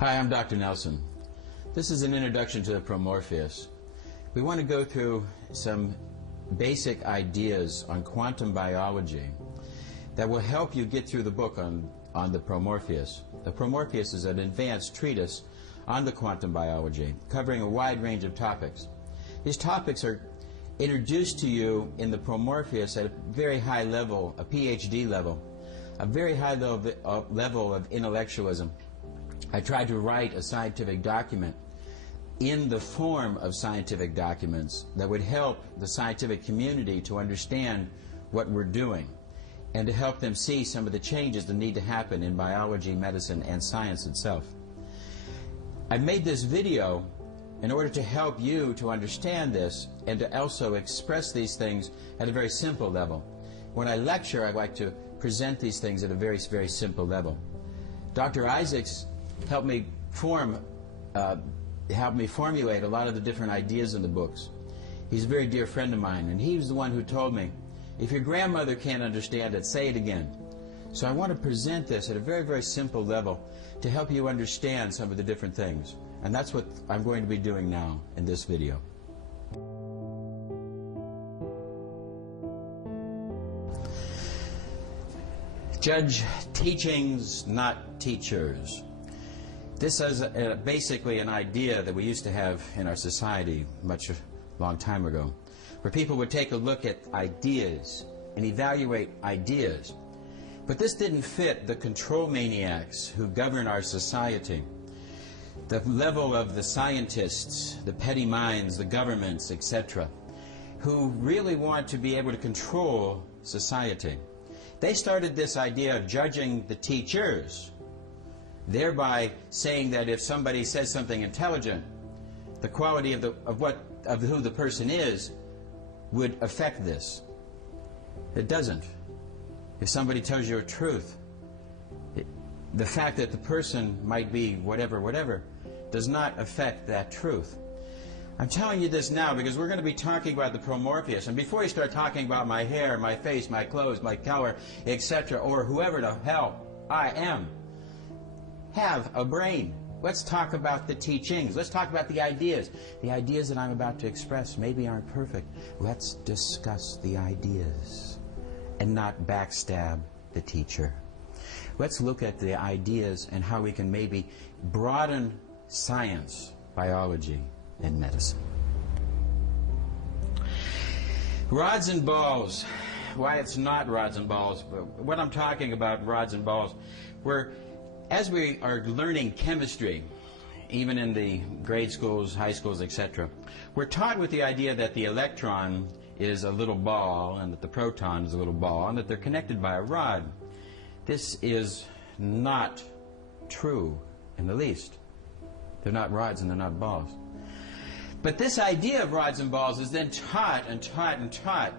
Hi, I'm Dr. Nelson. This is an introduction to the PROMORPHEUS. We want to go through some basic ideas on quantum biology that will help you get through the book on the PROMORPHEUS. The PROMORPHEUS is an advanced treatise on the quantum biology, covering a wide range of topics. These topics are introduced to you in the PROMORPHEUS at a very high level, a PhD level, a very high level of intellectualism. I tried to write a scientific document in the form of scientific documents that would help the scientific community to understand what we're doing and to help them see some of the changes that need to happen in biology, medicine, and science itself. I've made this video in order to help you to understand this and to also express these things at a very simple level. When I lecture, I like to present these things at a very, very simple level. Dr. Isaacs helped me formulate a lot of the different ideas in the books. He's a very dear friend of mine, and he was the one who told me, if your grandmother can't understand it, say it again. So I want to present this at a very, very simple level to help you understand some of the different things. And that's what I'm going to be doing now in this video. Judge teachings, not teachers. This is basically an idea that we used to have in our society a long time ago, where people would take a look at ideas and evaluate ideas. But this didn't fit the control maniacs who govern our society. The level of the scientists, the petty minds, the governments, etc., who really want to be able to control society. They started this idea of judging the teachers, thereby saying that if somebody says something intelligent, the quality of who the person is would affect this. It doesn't. If somebody tells you a truth, the fact that the person might be whatever does not affect that truth. I'm telling you this now because we're going to be talking about the PROMORPHEUS, and before you start talking about my hair, my face, my clothes, my color, etc., or whoever the hell I am, have a brain. Let's talk about the teachings. Let's talk about the ideas. The ideas that I'm about to express maybe aren't perfect. Let's discuss the ideas and not backstab the teacher. Let's look at the ideas and how we can maybe broaden science, biology, and medicine. Rods and balls. Why it's not rods and balls, but what I'm talking about, rods and balls, as we are learning chemistry, even in the grade schools, high schools, etc., we're taught with the idea that the electron is a little ball and that the proton is a little ball and that they're connected by a rod. This is not true in the least. They're not rods and they're not balls. But this idea of rods and balls is then taught and taught and taught.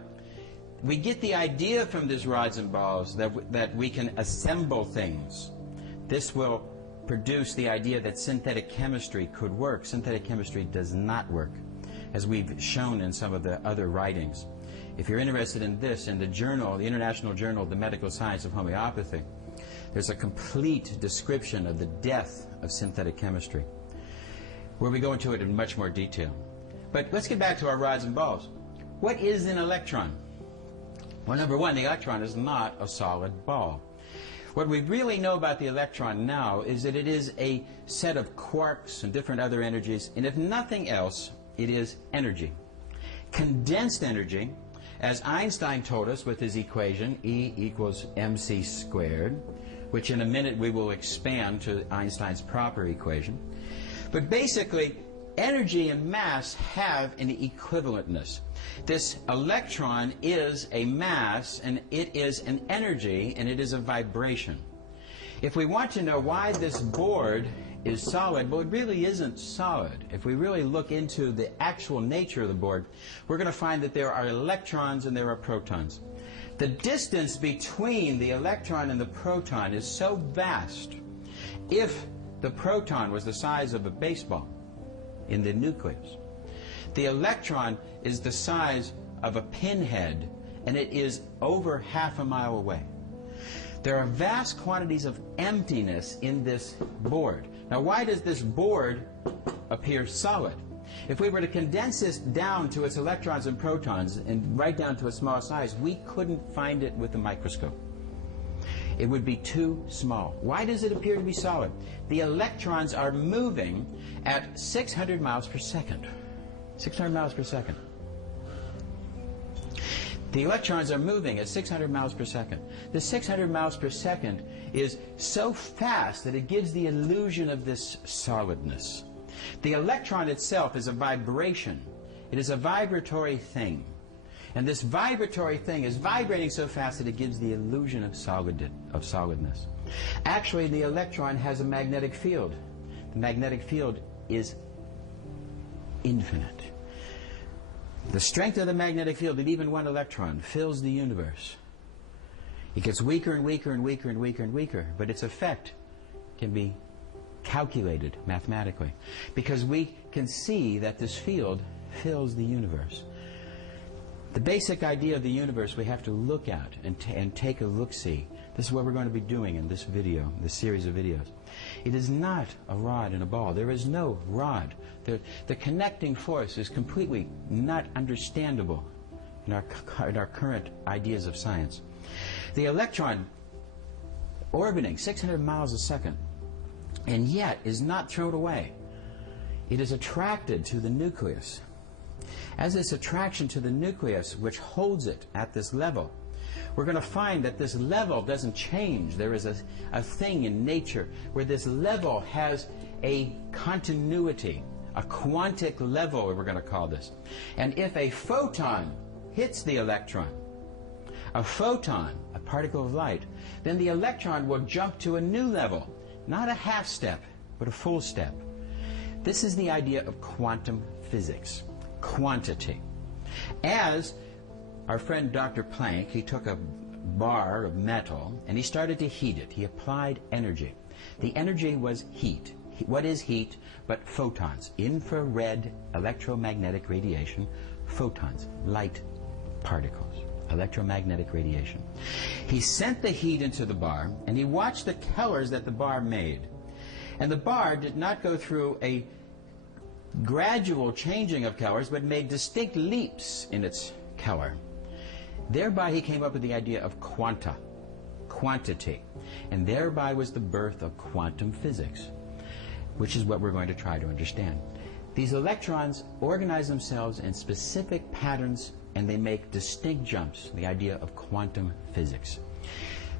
We get the idea from these rods and balls that we can assemble things. This will produce the idea that synthetic chemistry could work. Synthetic chemistry does not work, as we've shown in some of the other writings. If you're interested in this, in the journal, the International Journal of the Medical Science of Homeopathy, there's a complete description of the death of synthetic chemistry, where we go into it in much more detail. But let's get back to our rods and balls. What is an electron? Well, number one, the electron is not a solid ball. What we really know about the electron now is that it is a set of quarks and different other energies, and if nothing else, it is energy. Condensed energy, as Einstein told us with his equation, E equals mc squared, which in a minute we will expand to Einstein's proper equation. But basically, energy and mass have an equivalentness. This electron is a mass, and it is an energy, and it is a vibration. If we want to know why this board is solid, well, it really isn't solid. If we really look into the actual nature of the board, we're going to find that there are electrons and there are protons. The distance between the electron and the proton is so vast. If the proton was the size of a baseball in the nucleus, the electron is the size of a pinhead, and it is over half a mile away. There are vast quantities of emptiness in this board. Now, why does this board appear solid? If we were to condense this down to its electrons and protons and right down to a small size, we couldn't find it with a microscope. It would be too small. Why does it appear to be solid? The electrons are moving at 600 miles per second. 600 miles per second. The electrons are moving at 600 miles per second. The 600 miles per second is so fast that it gives the illusion of this solidness. The electron itself is a vibration. It is a vibratory thing. And this vibratory thing is vibrating so fast that it gives the illusion of solidness. Actually, the electron has a magnetic field. The magnetic field is infinite. The strength of the magnetic field of even one electron fills the universe. It gets weaker and weaker and weaker and weaker and weaker, but its effect can be calculated mathematically, because we can see that this field fills the universe. The basic idea of the universe we have to look at and take a look-see. This is what we're going to be doing in this video, this series of videos. It is not a rod and a ball. There is no rod. The connecting force is completely not understandable in our current ideas of science. The electron orbiting 600 miles a second and yet is not thrown away. It is attracted to the nucleus. As this attraction to the nucleus, which holds it at this level, we're going to find that this level doesn't change. There is a thing in nature where this level has a continuity, a quantic level, we're going to call this. And if a photon hits the electron, a photon, a particle of light, then the electron will jump to a new level, not a half step, but a full step. This is the idea of quantum physics. Quantity. As our friend Dr. Planck, he took a bar of metal and he started to heat it. He applied energy. The energy was heat. What is heat but photons? Infrared electromagnetic radiation, photons, light particles, electromagnetic radiation. He sent the heat into the bar and he watched the colors that the bar made. And the bar did not go through a gradual changing of colors, but made distinct leaps in its color. Thereby he came up with the idea of quanta, quantity, and thereby was the birth of quantum physics, which is what we're going to try to understand. These electrons organize themselves in specific patterns and they make distinct jumps, the idea of quantum physics.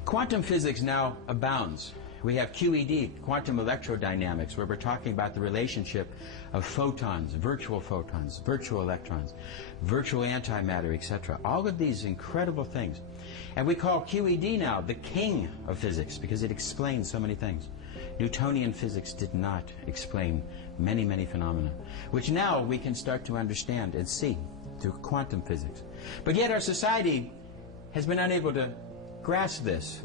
Quantum physics now abounds. We have QED, quantum electrodynamics, where we're talking about the relationship of photons, virtual electrons, virtual antimatter, etc. All of these incredible things. And we call QED now the king of physics because it explains so many things. Newtonian physics did not explain many, many phenomena, which now we can start to understand and see through quantum physics. But yet our society has been unable to grasp this.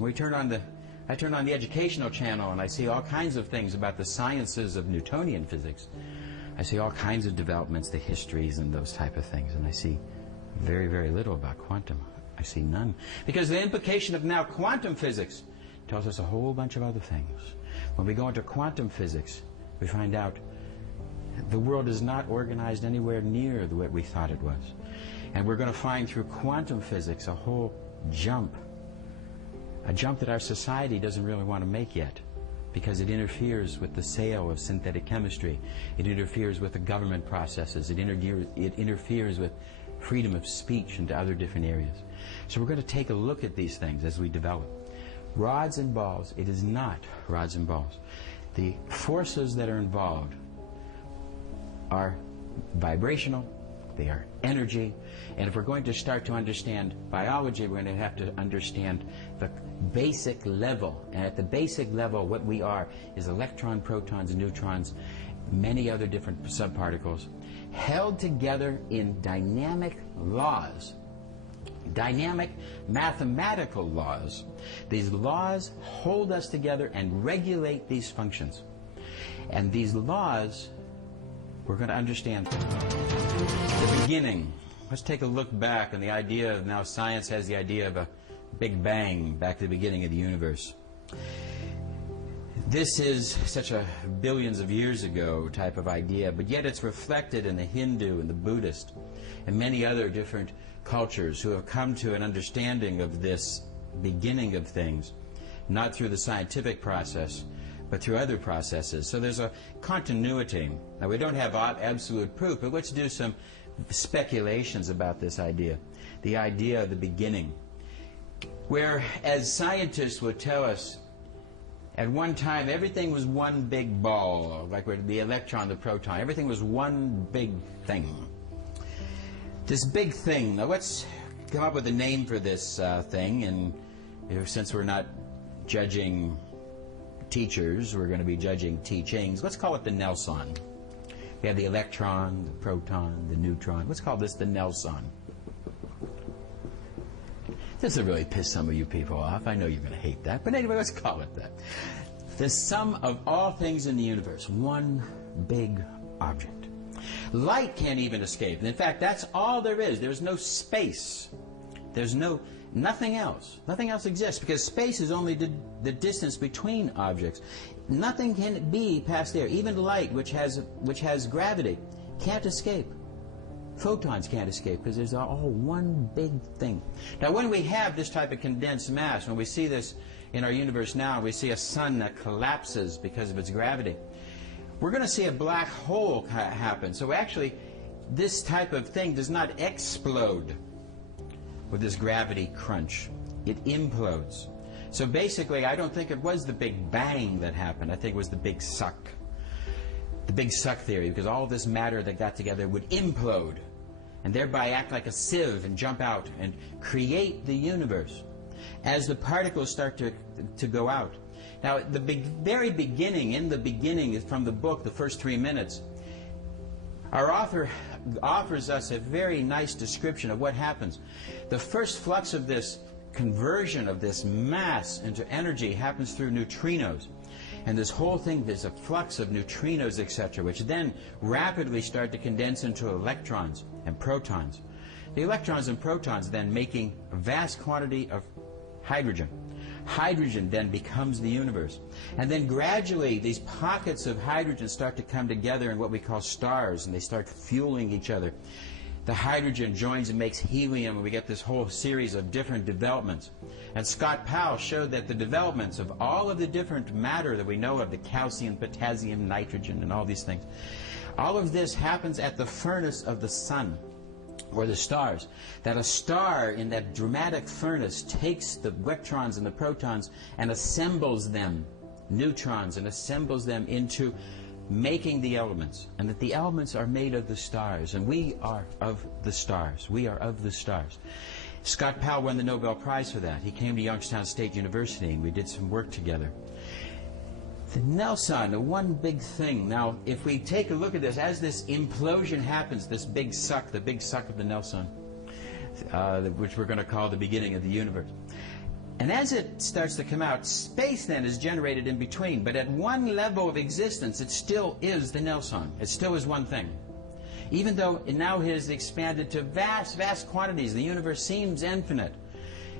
I turn on the educational channel and I see all kinds of things about the sciences of Newtonian physics. I see all kinds of developments, the histories and those type of things, and I see very, very little about quantum. I see none. Because the implication of now quantum physics tells us a whole bunch of other things. When we go into quantum physics, we find out the world is not organized anywhere near the way we thought it was. And we're going to find through quantum physics a whole jump. A jump that our society doesn't really want to make yet, because it interferes with the sale of synthetic chemistry. It interferes with the government processes. It interferes with freedom of speech and other different areas. So we're going to take a look at these things as we develop. Rods and balls, it is not rods and balls. The forces that are involved are vibrational, they are energy, and if we're going to start to understand biology, we're going to have to understand the basic level. And at the basic level, what we are is electron, protons, neutrons, many other different subparticles, held together in dynamic laws, dynamic mathematical laws. These laws hold us together and regulate these functions. And these laws, we're going to understand the beginning. Let's take a look back on the idea of now science has the idea of a Big Bang, back to the beginning of the universe. This is such a billions of years ago type of idea, but yet it's reflected in the Hindu and the Buddhist and many other different cultures who have come to an understanding of this beginning of things, not through the scientific process, but through other processes. So there's a continuity. Now, we don't have absolute proof, but let's do some speculations about this idea, the idea of the beginning, where, as scientists would tell us, at one time everything was one big ball, like the electron, the proton. Everything was one big thing. This big thing, now let's come up with a name for this thing, and since we're not judging teachers, we're going to be judging teachings. Let's call it the Nelson. We have the electron, the proton, the neutron. Let's call this the Nelson. This will really piss some of you people off. I know you're going to hate that. But anyway, let's call it that. The sum of all things in the universe. One big object. Light can't even escape. And in fact, that's all there is. There's no space. There's nothing else. Nothing else exists, because space is only the distance between objects. Nothing can be past there. Even light, which has gravity, can't escape. Photons can't escape, because there's all one big thing. Now, when we have this type of condensed mass, when we see this in our universe now, we see a sun that collapses because of its gravity, we're going to see a black hole happen. So actually, this type of thing does not explode with this gravity crunch. It implodes. So basically, I don't think it was the Big Bang that happened. I think it was the Big Suck. The Big Suck theory, because all this matter that got together would implode and thereby act like a sieve and jump out and create the universe as the particles start to go out. Now, the very beginning, in the beginning, is from the book, the first 3 minutes, our author offers us a very nice description of what happens. The first flux of this conversion of this mass into energy happens through neutrinos. And this whole thing, there's a flux of neutrinos, etc., which then rapidly start to condense into electrons and protons. The electrons and protons then making a vast quantity of hydrogen. Hydrogen then becomes the universe. And then gradually these pockets of hydrogen start to come together in what we call stars, and they start fueling each other. The hydrogen joins and makes helium, and we get this whole series of different developments. And Scott Powell showed that the developments of all of the different matter that we know of, the calcium, potassium, nitrogen, and all these things, all of this happens at the furnace of the sun, or the stars. That a star in that dramatic furnace takes the electrons and the protons and assembles them, neutrons, and assembles them into making the elements, and that the elements are made of the stars, and we are of the stars. We are of the stars. Scott Powell won the Nobel Prize for that. He came to Youngstown State University, and we did some work together. The Nelson, the one big thing. Now, if we take a look at this, as this implosion happens, this big suck, the big suck of the Nelson, which we're going to call the beginning of the universe. And as it starts to come out, space then is generated in between. But at one level of existence, it still is the Nelson. It still is one thing. Even though it now has expanded to vast, vast quantities, the universe seems infinite.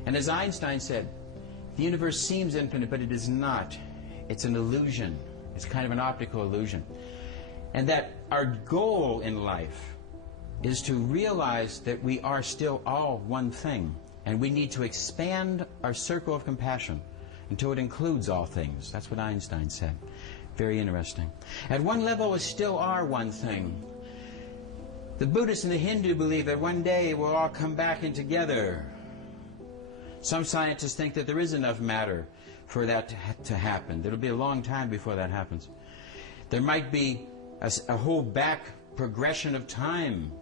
And as Einstein said, the universe seems infinite, but it is not. It's an illusion. It's kind of an optical illusion. And that our goal in life is to realize that we are still all one thing. And we need to expand our circle of compassion until it includes all things. That's what Einstein said. Very interesting. At one level, we still are one thing. The Buddhists and the Hindu believe that one day we'll all come back in together. Some scientists think that there is enough matter for that to happen. It'll be a long time before that happens. There might be a whole back progression of time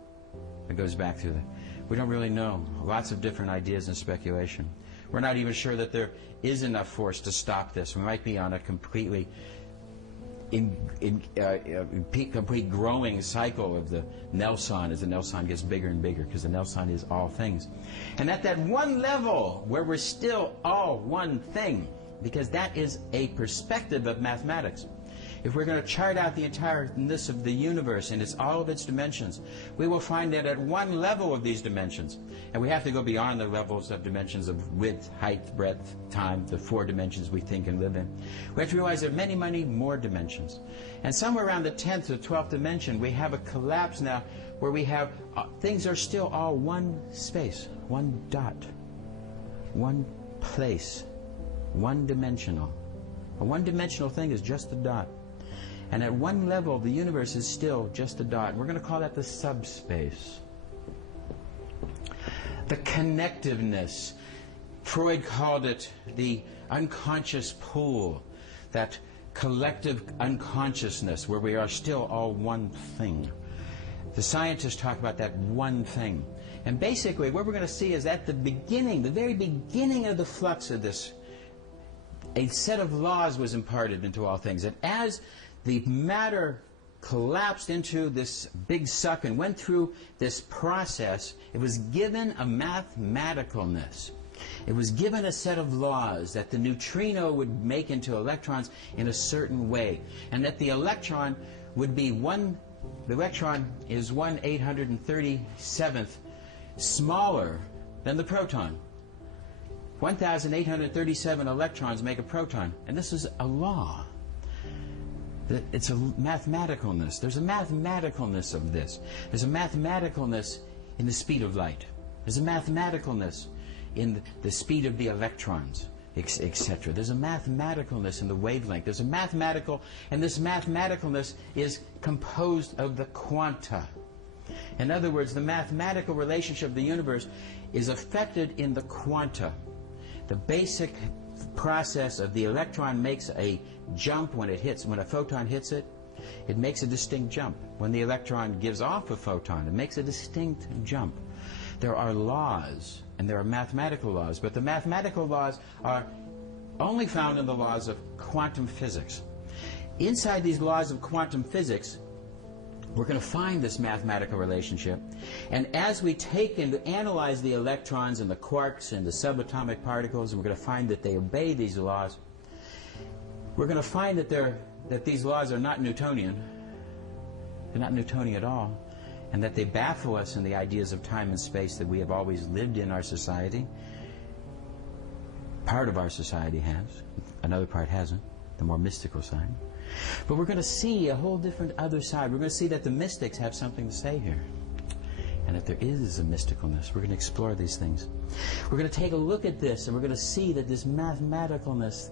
that goes back through that. We don't really know. Lots of different ideas and speculation. We're not even sure that there is enough force to stop this. We might be on a completely complete growing cycle of the Nelson as the Nelson gets bigger and bigger, because the Nelson is all things. And at that one level where we're still all one thing, because that is a perspective of mathematics. if we're going to chart out the entireness of the universe and all of its dimensions, we will find that at one level of these dimensions, and we have to go beyond the levels of dimensions of width, height, breadth, time, the 4 dimensions we think and live in. We have to realize there are many, many more dimensions. And somewhere around the 10th or 12th dimension, we have a collapse now where we have things are still all one space, one dot, one place, one-dimensional. A one-dimensional thing is just a dot. And at one level, the universe is still just a dot. We're going to call that the subspace. The connectiveness. Freud called it the unconscious pool, that collective unconsciousness where we are still all one thing. The scientists talk about that one thing. And basically what we're going to see is at the beginning, the very beginning of the flux of this, a set of laws was imparted into all things. And as the matter collapsed into this big suck and went through this process, it was given a mathematicalness. It was given a set of laws that the neutrino would make into electrons in a certain way. And that the electron would be the electron is 1/837th smaller than the proton. 1,837 electrons make a proton, and this is a law. It's a mathematicalness. There's a mathematicalness of this. There's a mathematicalness in the speed of light. There's a mathematicalness in the speed of the electrons, etc. There's a mathematicalness in the wavelength. There's a mathematical, and this mathematicalness is composed of the quanta. In other words, the mathematical relationship of the universe is affected in the quanta. The basic process of the electron makes a jump when a photon hits it. It makes a distinct jump. When the electron gives off a photon, it makes a distinct jump. There are laws, and there are mathematical laws, but the mathematical laws are only found in the laws of quantum physics. Inside these laws of quantum physics, we're going to find this mathematical relationship, and as we take and analyze the electrons and the quarks and the subatomic particles, we're going to find that they obey these laws. We're going to find that these laws are not Newtonian. They're not Newtonian at all, and that they baffle us in the ideas of time and space that we have always lived in our society. Part of our society has, another part hasn't, the more mystical side. But we're going to see a whole different other side. We're going to see that the mystics have something to say here, and that there is a mysticalness. We're going to explore these things. We're going to take a look at this, and we're going to see that this mathematicalness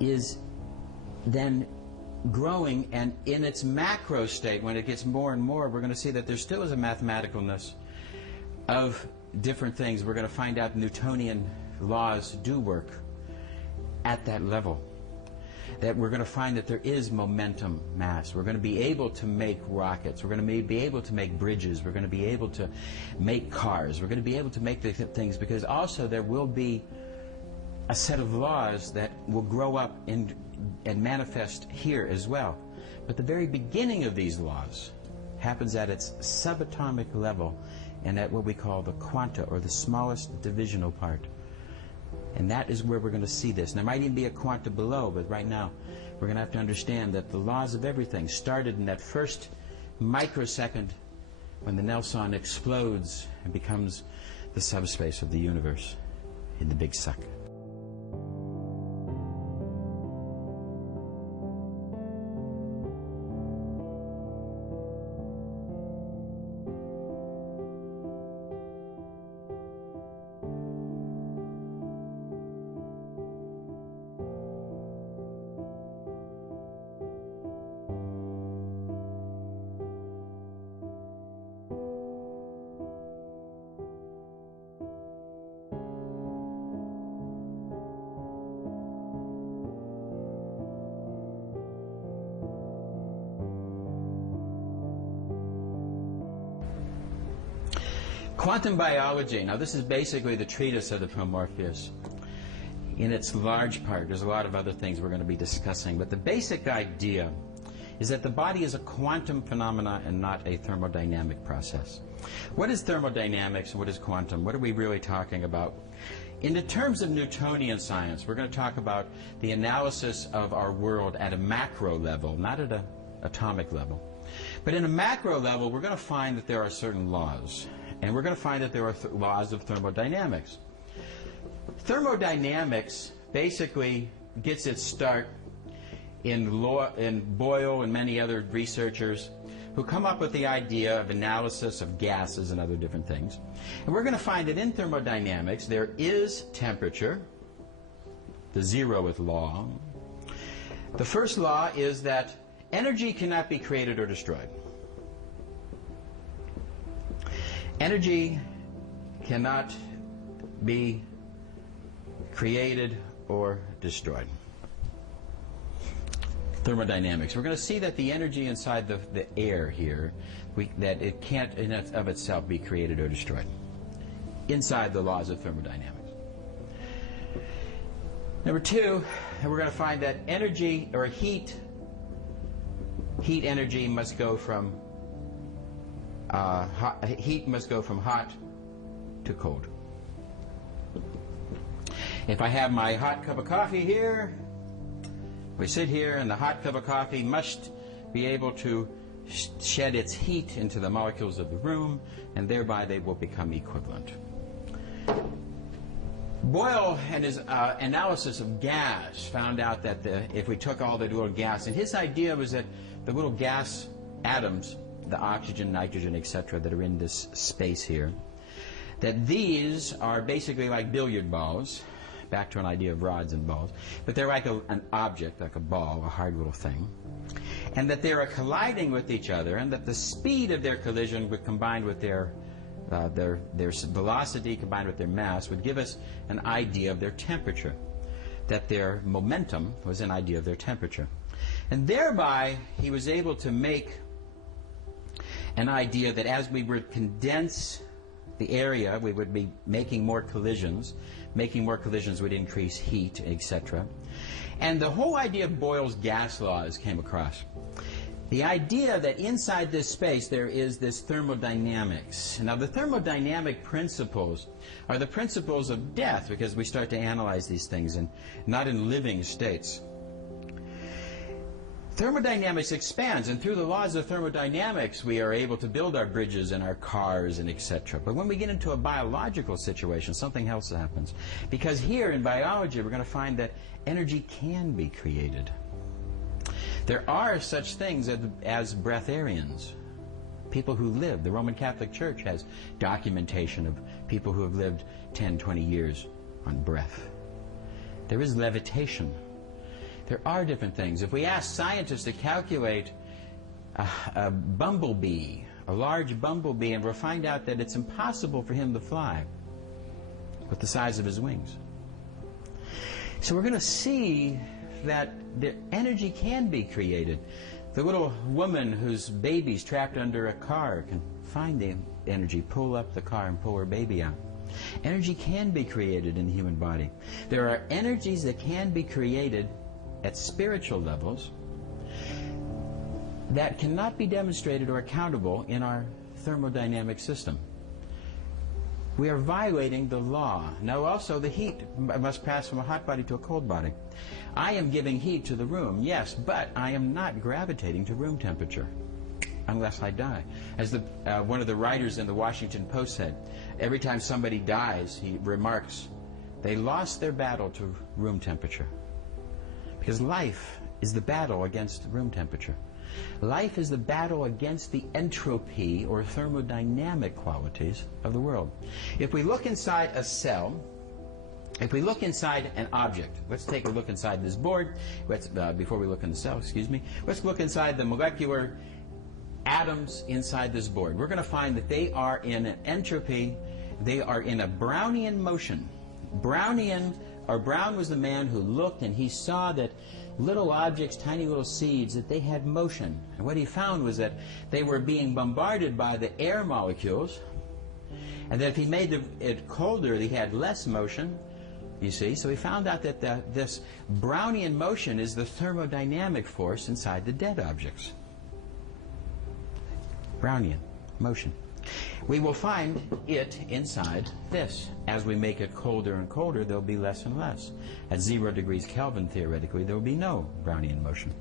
is then growing, and in its macro state, when it gets more and more, we're going to see that there still is a mathematicalness of different things. We're going to find out Newtonian laws do work at that level. That we're going to find that there is momentum mass. We're going to be able to make rockets. We're going to be able to make bridges. We're going to be able to make cars. We're going to be able to make the things, because also there will be a set of laws that will grow up and manifest here as well. But the very beginning of these laws happens at its subatomic level and at what we call the quanta, or the smallest divisional part. And that is where we're going to see this. And there might even be a quanta below, but right now we're going to have to understand that the laws of everything started in that first microsecond when the Nelson explodes and becomes the subspace of the universe in the big suck. Quantum biology. Now this is basically the treatise of the PROMORPHEUS. In its large part, there's a lot of other things we're going to be discussing, but the basic idea is that the body is a quantum phenomena and not a thermodynamic process. What is thermodynamics and what is quantum? What are we really talking about? In the terms of Newtonian science, we're going to talk about the analysis of our world at a macro level, not at an atomic level. But in a macro level, we're going to find that there are certain laws. And we're going to find that there are laws of thermodynamics. Thermodynamics basically gets its start in Boyle and many other researchers who come up with the idea of analysis of gases and other different things. And we're going to find that in thermodynamics there is temperature, the zeroth law. The first law is that energy cannot be created or destroyed. Energy cannot be created or destroyed. Thermodynamics. We're going to see that the energy inside the air here, that it can't in of itself be created or destroyed inside the laws of thermodynamics. Number two, we're going to find that energy or heat energy must go from heat must go from hot to cold. If I have my hot cup of coffee here, we sit here and the hot cup of coffee must be able to shed its heat into the molecules of the room, and thereby they will become equivalent. Boyle and his analysis of gas found out that if we took all the little gas, and his idea was that the little gas atoms, the oxygen, nitrogen, etc., that are in this space here, that these are basically like billiard balls, back to an idea of rods and balls, but they're like an object, like a ball, a hard little thing, and that they are colliding with each other, and that the speed of their collision would combined with their velocity combined with their mass would give us an idea of their temperature, that their momentum was an idea of their temperature. And thereby he was able to make an idea that as we would condense the area, we would be making more collisions. Making more collisions would increase heat, etc. And the whole idea of Boyle's gas laws came across. The idea that inside this space there is this thermodynamics. Now the thermodynamic principles are the principles of death, because we start to analyze these things and not in living states. Thermodynamics expands, and through the laws of thermodynamics we are able to build our bridges and our cars and etc. But when we get into a biological situation, something else happens. Because here in biology we're going to find that energy can be created. There are such things as breatharians, people who live. The Roman Catholic Church has documentation of people who have lived 10, 20 years on breath. There is levitation. There are different things. If we ask scientists to calculate a bumblebee, a large bumblebee, and we'll find out that it's impossible for him to fly with the size of his wings. So we're going to see that the energy can be created. The little woman whose baby's trapped under a car can find the energy, pull up the car and pull her baby out. Energy can be created in the human body. There are energies that can be created at spiritual levels that cannot be demonstrated or accountable in our thermodynamic system. We are violating the law. Now also the heat must pass from a hot body to a cold body. I am giving heat to the room, yes, but I am not gravitating to room temperature unless I die. As one of the writers in the Washington Post said, every time somebody dies, he remarks, they lost their battle to room temperature. Because life is the battle against room temperature. Life is the battle against the entropy or thermodynamic qualities of the world. If we look inside a cell, if we look inside an object, let's take a look inside this board. Before we look in the cell, excuse me, let's look inside the molecular atoms inside this board. We're going to find that they are in an entropy, they are in a Brownian motion. Brown was the man who looked and he saw that little objects, tiny little seeds, that they had motion. And what he found was that they were being bombarded by the air molecules, and that if he made it colder, he had less motion, you see. So he found out that this Brownian motion is the thermodynamic force inside the dead objects. Brownian motion. We will find it inside this. As we make it colder and colder, there'll be less and less. At 0 degrees Kelvin, theoretically, there will be no Brownian motion.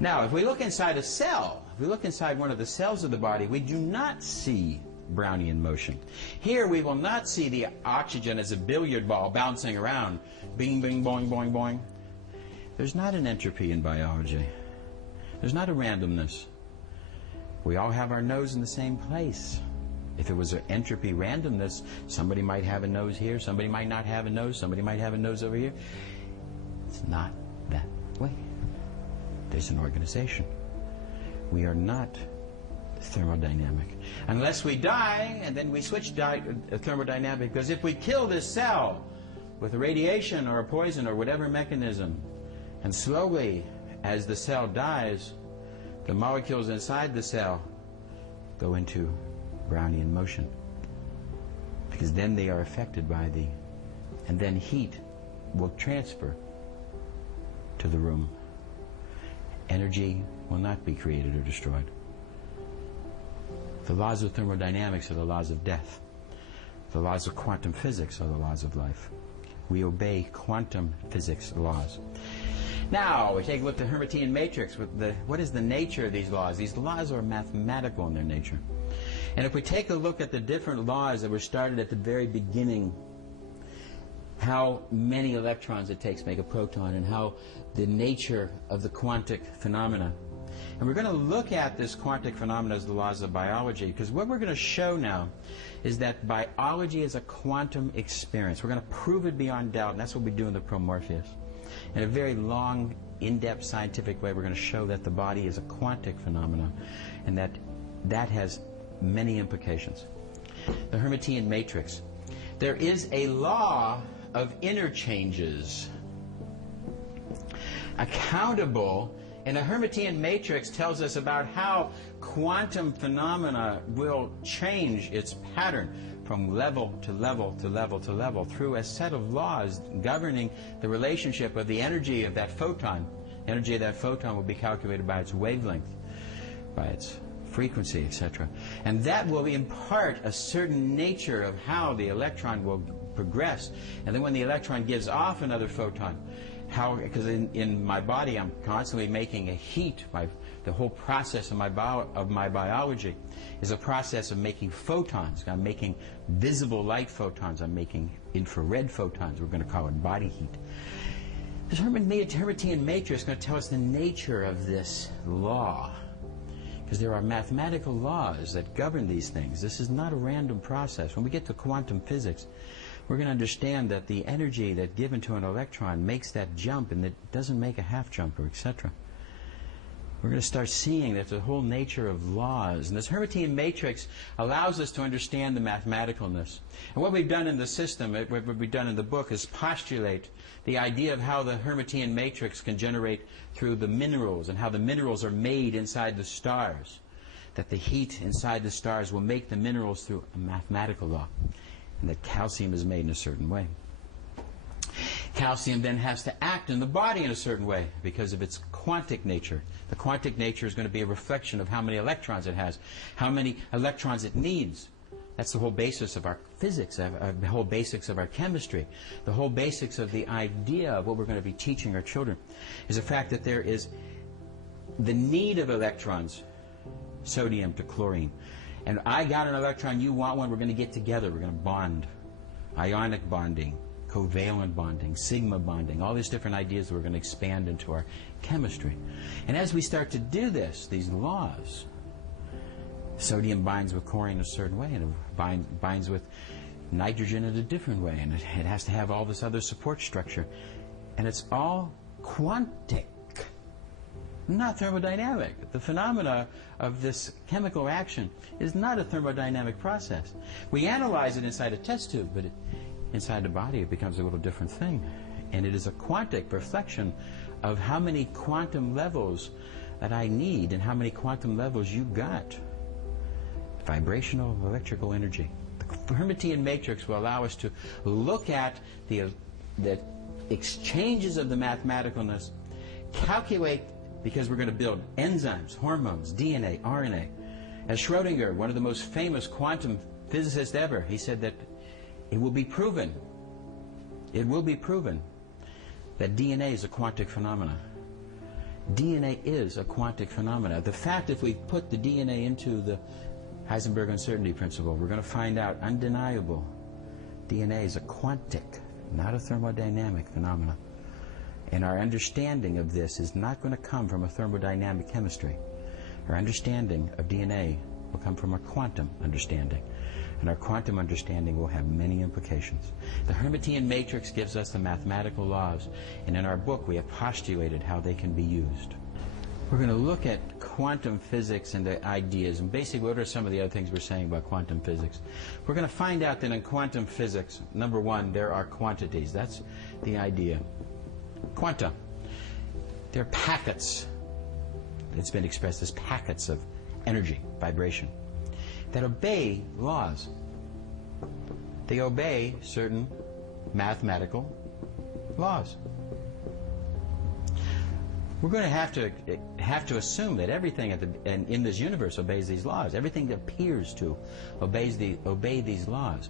Now, if we look inside a cell, if we look inside one of the cells of the body, we do not see Brownian motion. Here we will not see the oxygen as a billiard ball bouncing around. Bing, bing, boing, boing, boing. There's not an entropy in biology. There's not a randomness. We all have our nose in the same place. If it was an entropy randomness, somebody might have a nose here, somebody might not have a nose, somebody might have a nose over here. It's not that way. There's an organization. We are not thermodynamic. Unless we die, and then we switch thermodynamic, because if we kill this cell with a radiation or a poison or whatever mechanism, and slowly, as the cell dies, the molecules inside the cell go into Brownian motion, because then they are affected by and then heat will transfer to the room. Energy will not be created or destroyed. The laws of thermodynamics are the laws of death. The laws of quantum physics are the laws of life. We obey quantum physics laws. Now, we take a look at the Hermitian matrix. What is the nature of these laws? These laws are mathematical in their nature. And if we take a look at the different laws that were started at the very beginning, how many electrons it takes to make a proton, and how the nature of the quantic phenomena. And we're going to look at this quantic phenomena as the laws of biology, because what we're going to show now is that biology is a quantum experience. We're going to prove it beyond doubt, and that's what we do in the PROMORPHEUS. In a very long, in-depth scientific way, we're going to show that the body is a quantic phenomena, and that has many implications. The Hermitian matrix. There is a law of interchanges. Accountable, and a Hermitian matrix tells us about how quantum phenomena will change its pattern from level to level to level to level through a set of laws governing the relationship of the energy of that photon. The energy of that photon will be calculated by its wavelength, by its frequency, etc. And that will impart a certain nature of how the electron will progress. And then when the electron gives off another photon, because in my body I'm constantly making a heat. The whole process of my biology is a process of making photons. I'm making visible light photons. I'm making infrared photons. We're going to call it body heat. This Hermitian matrix is going to tell us the nature of this law, because there are mathematical laws that govern these things. This is not a random process. When we get to quantum physics, we're going to understand that the energy that's given to an electron makes that jump, and it doesn't make a half jump, or etc. We're going to start seeing that the whole nature of laws. And this Hermitian matrix allows us to understand the mathematicalness. And what we've done in the system, what we've done in the book, is postulate the idea of how the Hermitian matrix can generate through the minerals, and how the minerals are made inside the stars. That the heat inside the stars will make the minerals through a mathematical law. And that calcium is made in a certain way. Calcium then has to act in the body in a certain way because of its quantic nature. The quantic nature is going to be a reflection of how many electrons it has, how many electrons it needs. That's the whole basis of our physics, the whole basics of our chemistry, the whole basics of the idea of what we're going to be teaching our children, is the fact that there is the need of electrons, sodium to chlorine. And I got an electron, you want one, we're going to get together, we're going to bond. Ionic bonding, covalent bonding, sigma bonding, all these different ideas that we're going to expand into our chemistry. And as we start to do this, these laws, sodium binds with chlorine a certain way, and it binds with nitrogen in a different way, and it has to have all this other support structure. And it's all quantic, not thermodynamic. The phenomena of this chemical reaction is not a thermodynamic process. We analyze it inside a test tube, but inside the body it becomes a little different thing. And it is a quantic reflection of how many quantum levels that I need and how many quantum levels you got. Vibrational electrical energy. The Hermitian matrix will allow us to look at the exchanges of the mathematicalness, calculate, because we're going to build enzymes, hormones, DNA, RNA, As Schrödinger, one of the most famous quantum physicists ever, he said that it will be proven that DNA is a quantic phenomena. DNA is a quantic phenomena. The fact if we put the DNA into the Heisenberg uncertainty principle, we're going to find out undeniable. DNA is a quantic, not a thermodynamic phenomena. And our understanding of this is not going to come from a thermodynamic chemistry. Our understanding of DNA will come from a quantum understanding. And our quantum understanding will have many implications. The Hermitian matrix gives us the mathematical laws, and in our book we have postulated how they can be used. We're going to look at quantum physics and the ideas, and basically what are some of the other things we're saying about quantum physics. We're going to find out that in quantum physics, number one, there are quantities. That's the idea. Quanta. They're packets. It's been expressed as packets of energy, vibration, that obey laws. They obey certain mathematical laws. We're going to have to assume that everything in this universe obeys these laws. Everything that appears to obey these laws.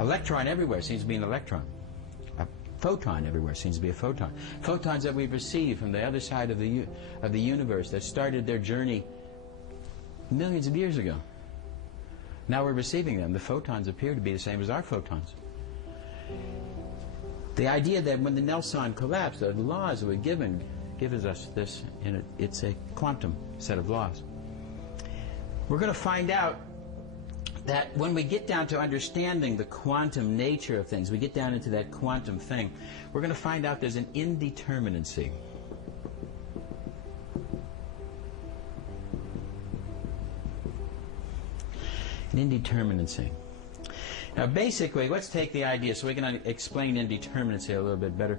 Electron everywhere seems to be an electron. A photon everywhere seems to be a photon. Photons that we've received from the other side of the universe that started their journey millions of years ago. Now we're receiving them. The photons appear to be the same as our photons. The idea that when the Nelson collapsed, the laws that were given gives us this, and it's a quantum set of laws. We're going to find out that when we get down to understanding the quantum nature of things, we get down into that quantum thing, we're going to find out there's an indeterminacy. An indeterminacy. Now basically, let's take the idea, so we can explain indeterminacy a little bit better.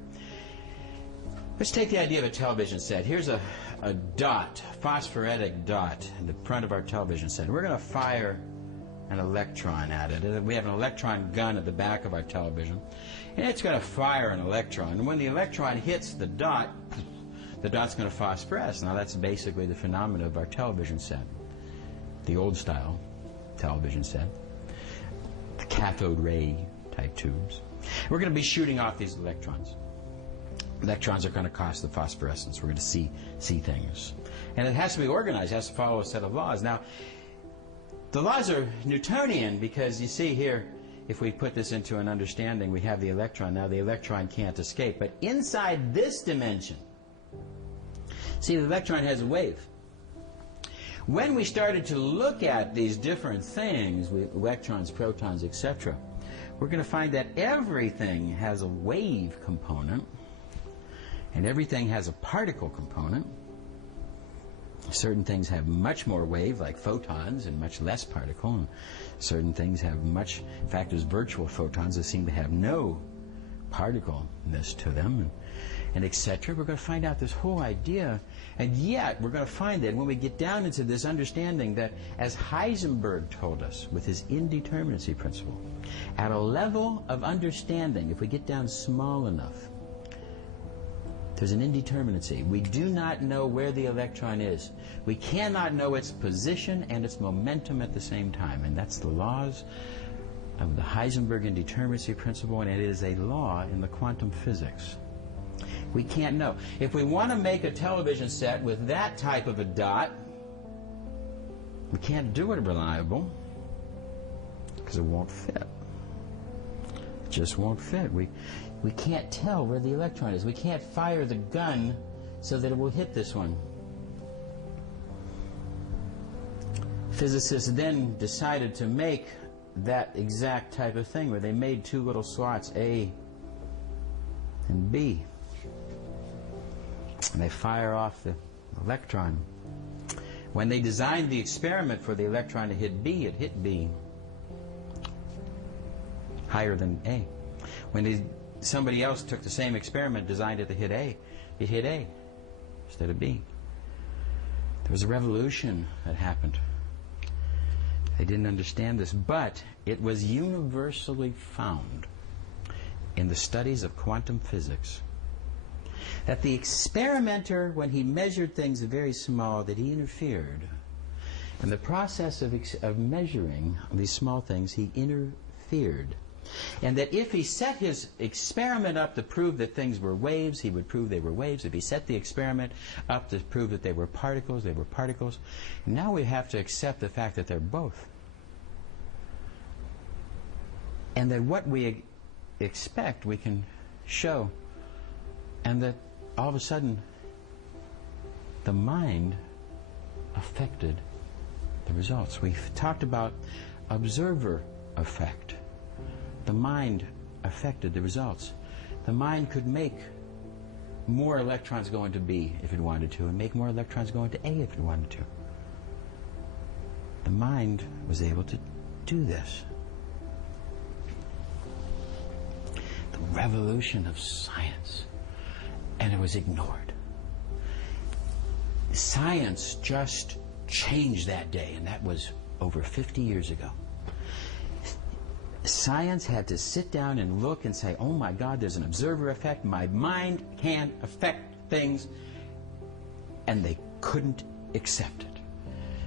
Let's take the idea of a television set. Here's a dot, phosphoretic dot, in the front of our television set. We're going to fire an electron at it. We have an electron gun at the back of our television, and it's going to fire an electron. And when the electron hits the dot's going to phosphoresce. Now that's basically the phenomena of our television set, the old style television set, the cathode ray type tubes. We're going to be shooting off these electrons. Electrons are going to cause the phosphorescence. We're going to see things. And it has to be organized. It has to follow a set of laws. Now, the laws are Newtonian because you see here, if we put this into an understanding, we have the electron. Now the electron can't escape. But inside this dimension, see, the electron has a wave. When we started to look at these different things, electrons, protons, etc., we're going to find that everything has a wave component, and everything has a particle component. Certain things have much more wave, like photons, and much less particle. And certain things have much, in fact, there's virtual photons that seem to have no particleness to them, and etc. We're going to find out this whole idea, and yet we're going to find that when we get down into this understanding that, as Heisenberg told us with his indeterminacy principle, at a level of understanding, if we get down small enough, there's an indeterminacy. We do not know where the electron is. We cannot know its position and its momentum at the same time, and that's the laws of the Heisenberg indeterminacy principle, and it is a law in the quantum physics. We can't know. If we want to make a television set with that type of a dot, we can't do it reliable because it won't fit. It just won't fit. We can't tell where the electron is. We can't fire the gun so that it will hit this one. Physicists then decided to make that exact type of thing where they made two little slots, A and B. And they fire off the electron. When they designed the experiment for the electron to hit B, it hit B higher than A. When somebody else took the same experiment, designed it to hit A, it hit A instead of B. There was a revolution that happened. They didn't understand this, but it was universally found in the studies of quantum physics that the experimenter, when he measured things very small, that he interfered. In the process of measuring these small things, he interfered. And that if he set his experiment up to prove that things were waves, he would prove they were waves. If he set the experiment up to prove that they were particles, they were particles. Now we have to accept the fact that they're both. And that what we expect, we can show. And that all of a sudden, the mind affected the results. We've talked about observer effect. The mind affected the results. The mind could make more electrons go into B if it wanted to, and make more electrons go into A if it wanted to. The mind was able to do this. The revolution of science. And it was ignored. Science just changed that day, and that was over 50 years ago. Science had to sit down and look and say, oh my God, there's an observer effect. My mind can affect things. And they couldn't accept it.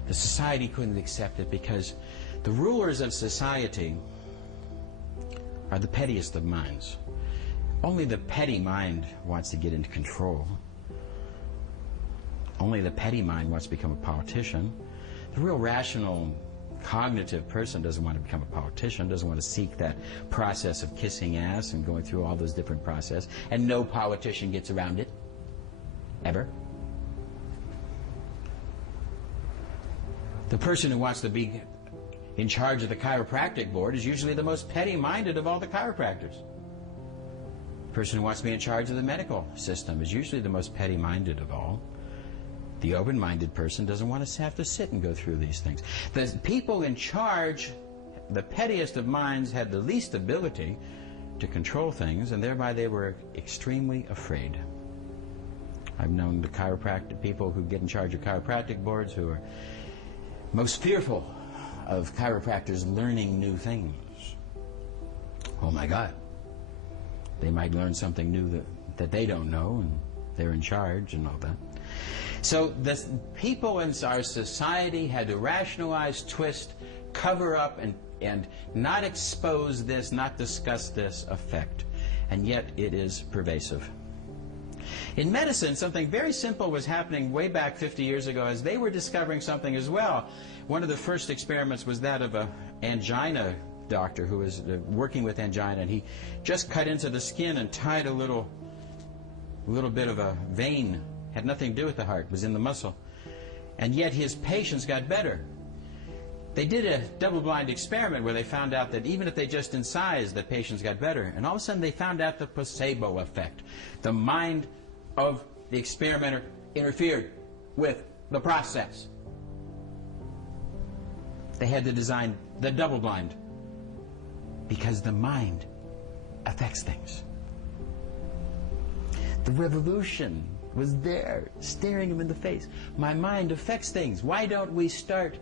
The society couldn't accept it because the rulers of society are the pettiest of minds. Only the petty mind wants to get into control. Only the petty mind wants to become a politician. The real rational, cognitive person doesn't want to become a politician, doesn't want to seek that process of kissing ass and going through all those different processes. And no politician gets around it. Ever. The person who wants to be in charge of the chiropractic board is usually the most petty-minded of all the chiropractors. The person who wants to be in charge of the medical system is usually the most petty-minded of all. The open-minded person doesn't want to have to sit and go through these things. The people in charge, the pettiest of minds, had the least ability to control things, and thereby they were extremely afraid. I've known the chiropractic people who get in charge of chiropractic boards who are most fearful of chiropractors learning new things. Oh my God. They might learn something new that they don't know, and they're in charge and all that. So the people in our society had to rationalize, twist, cover up, and not expose this, not discuss this effect. And yet it is pervasive. In medicine, something very simple was happening way back 50 years ago as they were discovering something as well. One of the first experiments was that of an angina doctor who was working with angina, and he just cut into the skin and tied a little bit of a vein. Had nothing to do with the heart, was in the muscle. And yet his patients got better. They did a double-blind experiment where they found out that even if they just incised, the patients got better. And all of a sudden they found out the placebo effect. The mind of the experimenter interfered with the process. They had to design the double-blind because the mind affects things. The revolution was there, staring him in the face. My mind affects things. Why don't we start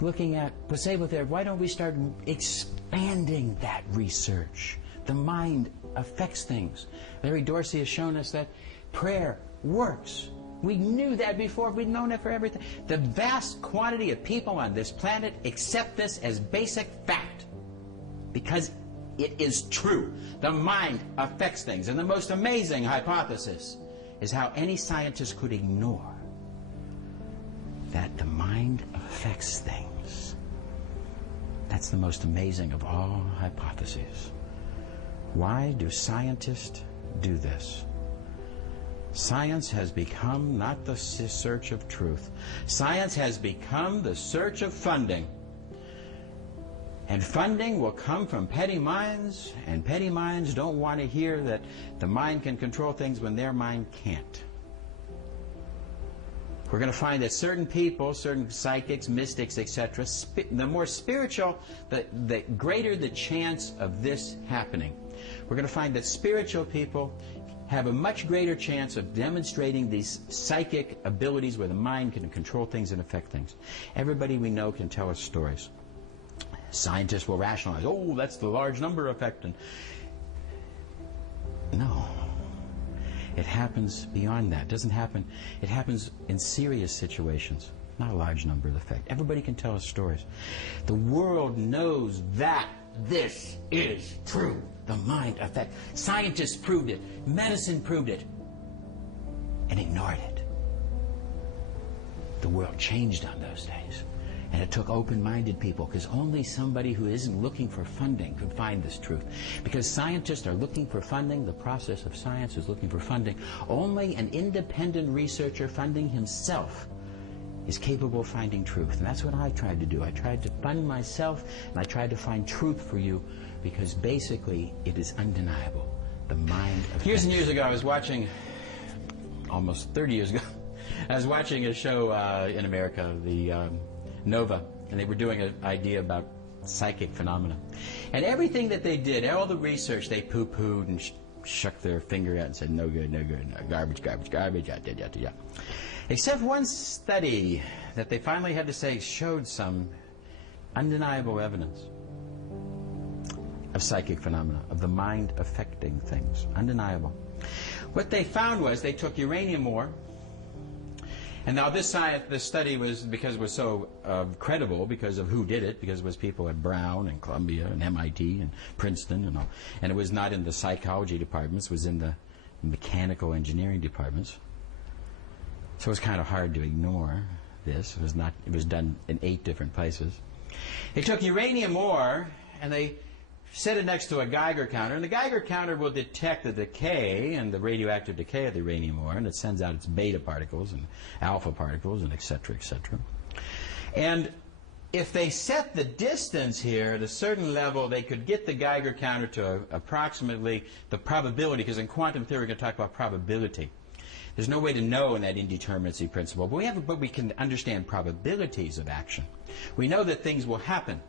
looking at placebo therapy? Why don't we start expanding that research? The mind affects things. Larry Dorsey has shown us that prayer works. We knew that before. We'd known it for everything. The vast quantity of people on this planet accept this as basic fact because it is true. The mind affects things. And the most amazing hypothesis is how any scientist could ignore that the mind affects things. That's the most amazing of all hypotheses. Why do scientists do this? Science has become not the search of truth. Science has become the search of funding. And funding will come from petty minds, and petty minds don't want to hear that the mind can control things when their mind can't. We're going to find that certain people, certain psychics, mystics, etc., the more spiritual, the greater the chance of this happening. We're going to find that spiritual people have a much greater chance of demonstrating these psychic abilities where the mind can control things and affect things. Everybody we know can tell us stories. Scientists will rationalize, oh, that's the large number effect. And no. It happens beyond that. It doesn't happen. It happens in serious situations. Not a large number of effect. Everybody can tell us stories. The world knows that this is true. The mind effect. Scientists proved it. Medicine proved it. And ignored it. The world changed on those days. And it took open-minded people, because only somebody who isn't looking for funding could find this truth. Because scientists are looking for funding, the process of science is looking for funding. Only an independent researcher funding himself is capable of finding truth. And that's what I tried to do. I tried to fund myself, and I tried to find truth for you, because basically it is undeniable. The mind of years and years ago, I was watching, almost 30 years ago, I was watching a show in America, the Nova, and they were doing an idea about psychic phenomena. And everything that they did, all the research, they poo-pooed and shook their finger at and said, no good, no good, no, garbage, garbage, garbage, yada, yada, yada. Except one study that they finally had to say showed some undeniable evidence of psychic phenomena, of the mind affecting things. Undeniable. What they found was they took uranium ore. And now this study was, because it was so credible, because of who did it, because it was people at Brown and Columbia and MIT and Princeton and all. And it was not in the psychology departments, it was in the mechanical engineering departments. So it was kind of hard to ignore this. It was done in 8 different places. They took uranium ore and they set it next to a Geiger counter, and the Geiger counter will detect the decay and the radioactive decay of the uranium ore, and it sends out its beta particles and alpha particles and etc., etc. And if they set the distance here at a certain level, they could get the Geiger counter to approximately the probability, because in quantum theory we're going to talk about probability. There's no way to know in that indeterminacy principle, but we can understand probabilities of action. We know that things will happen.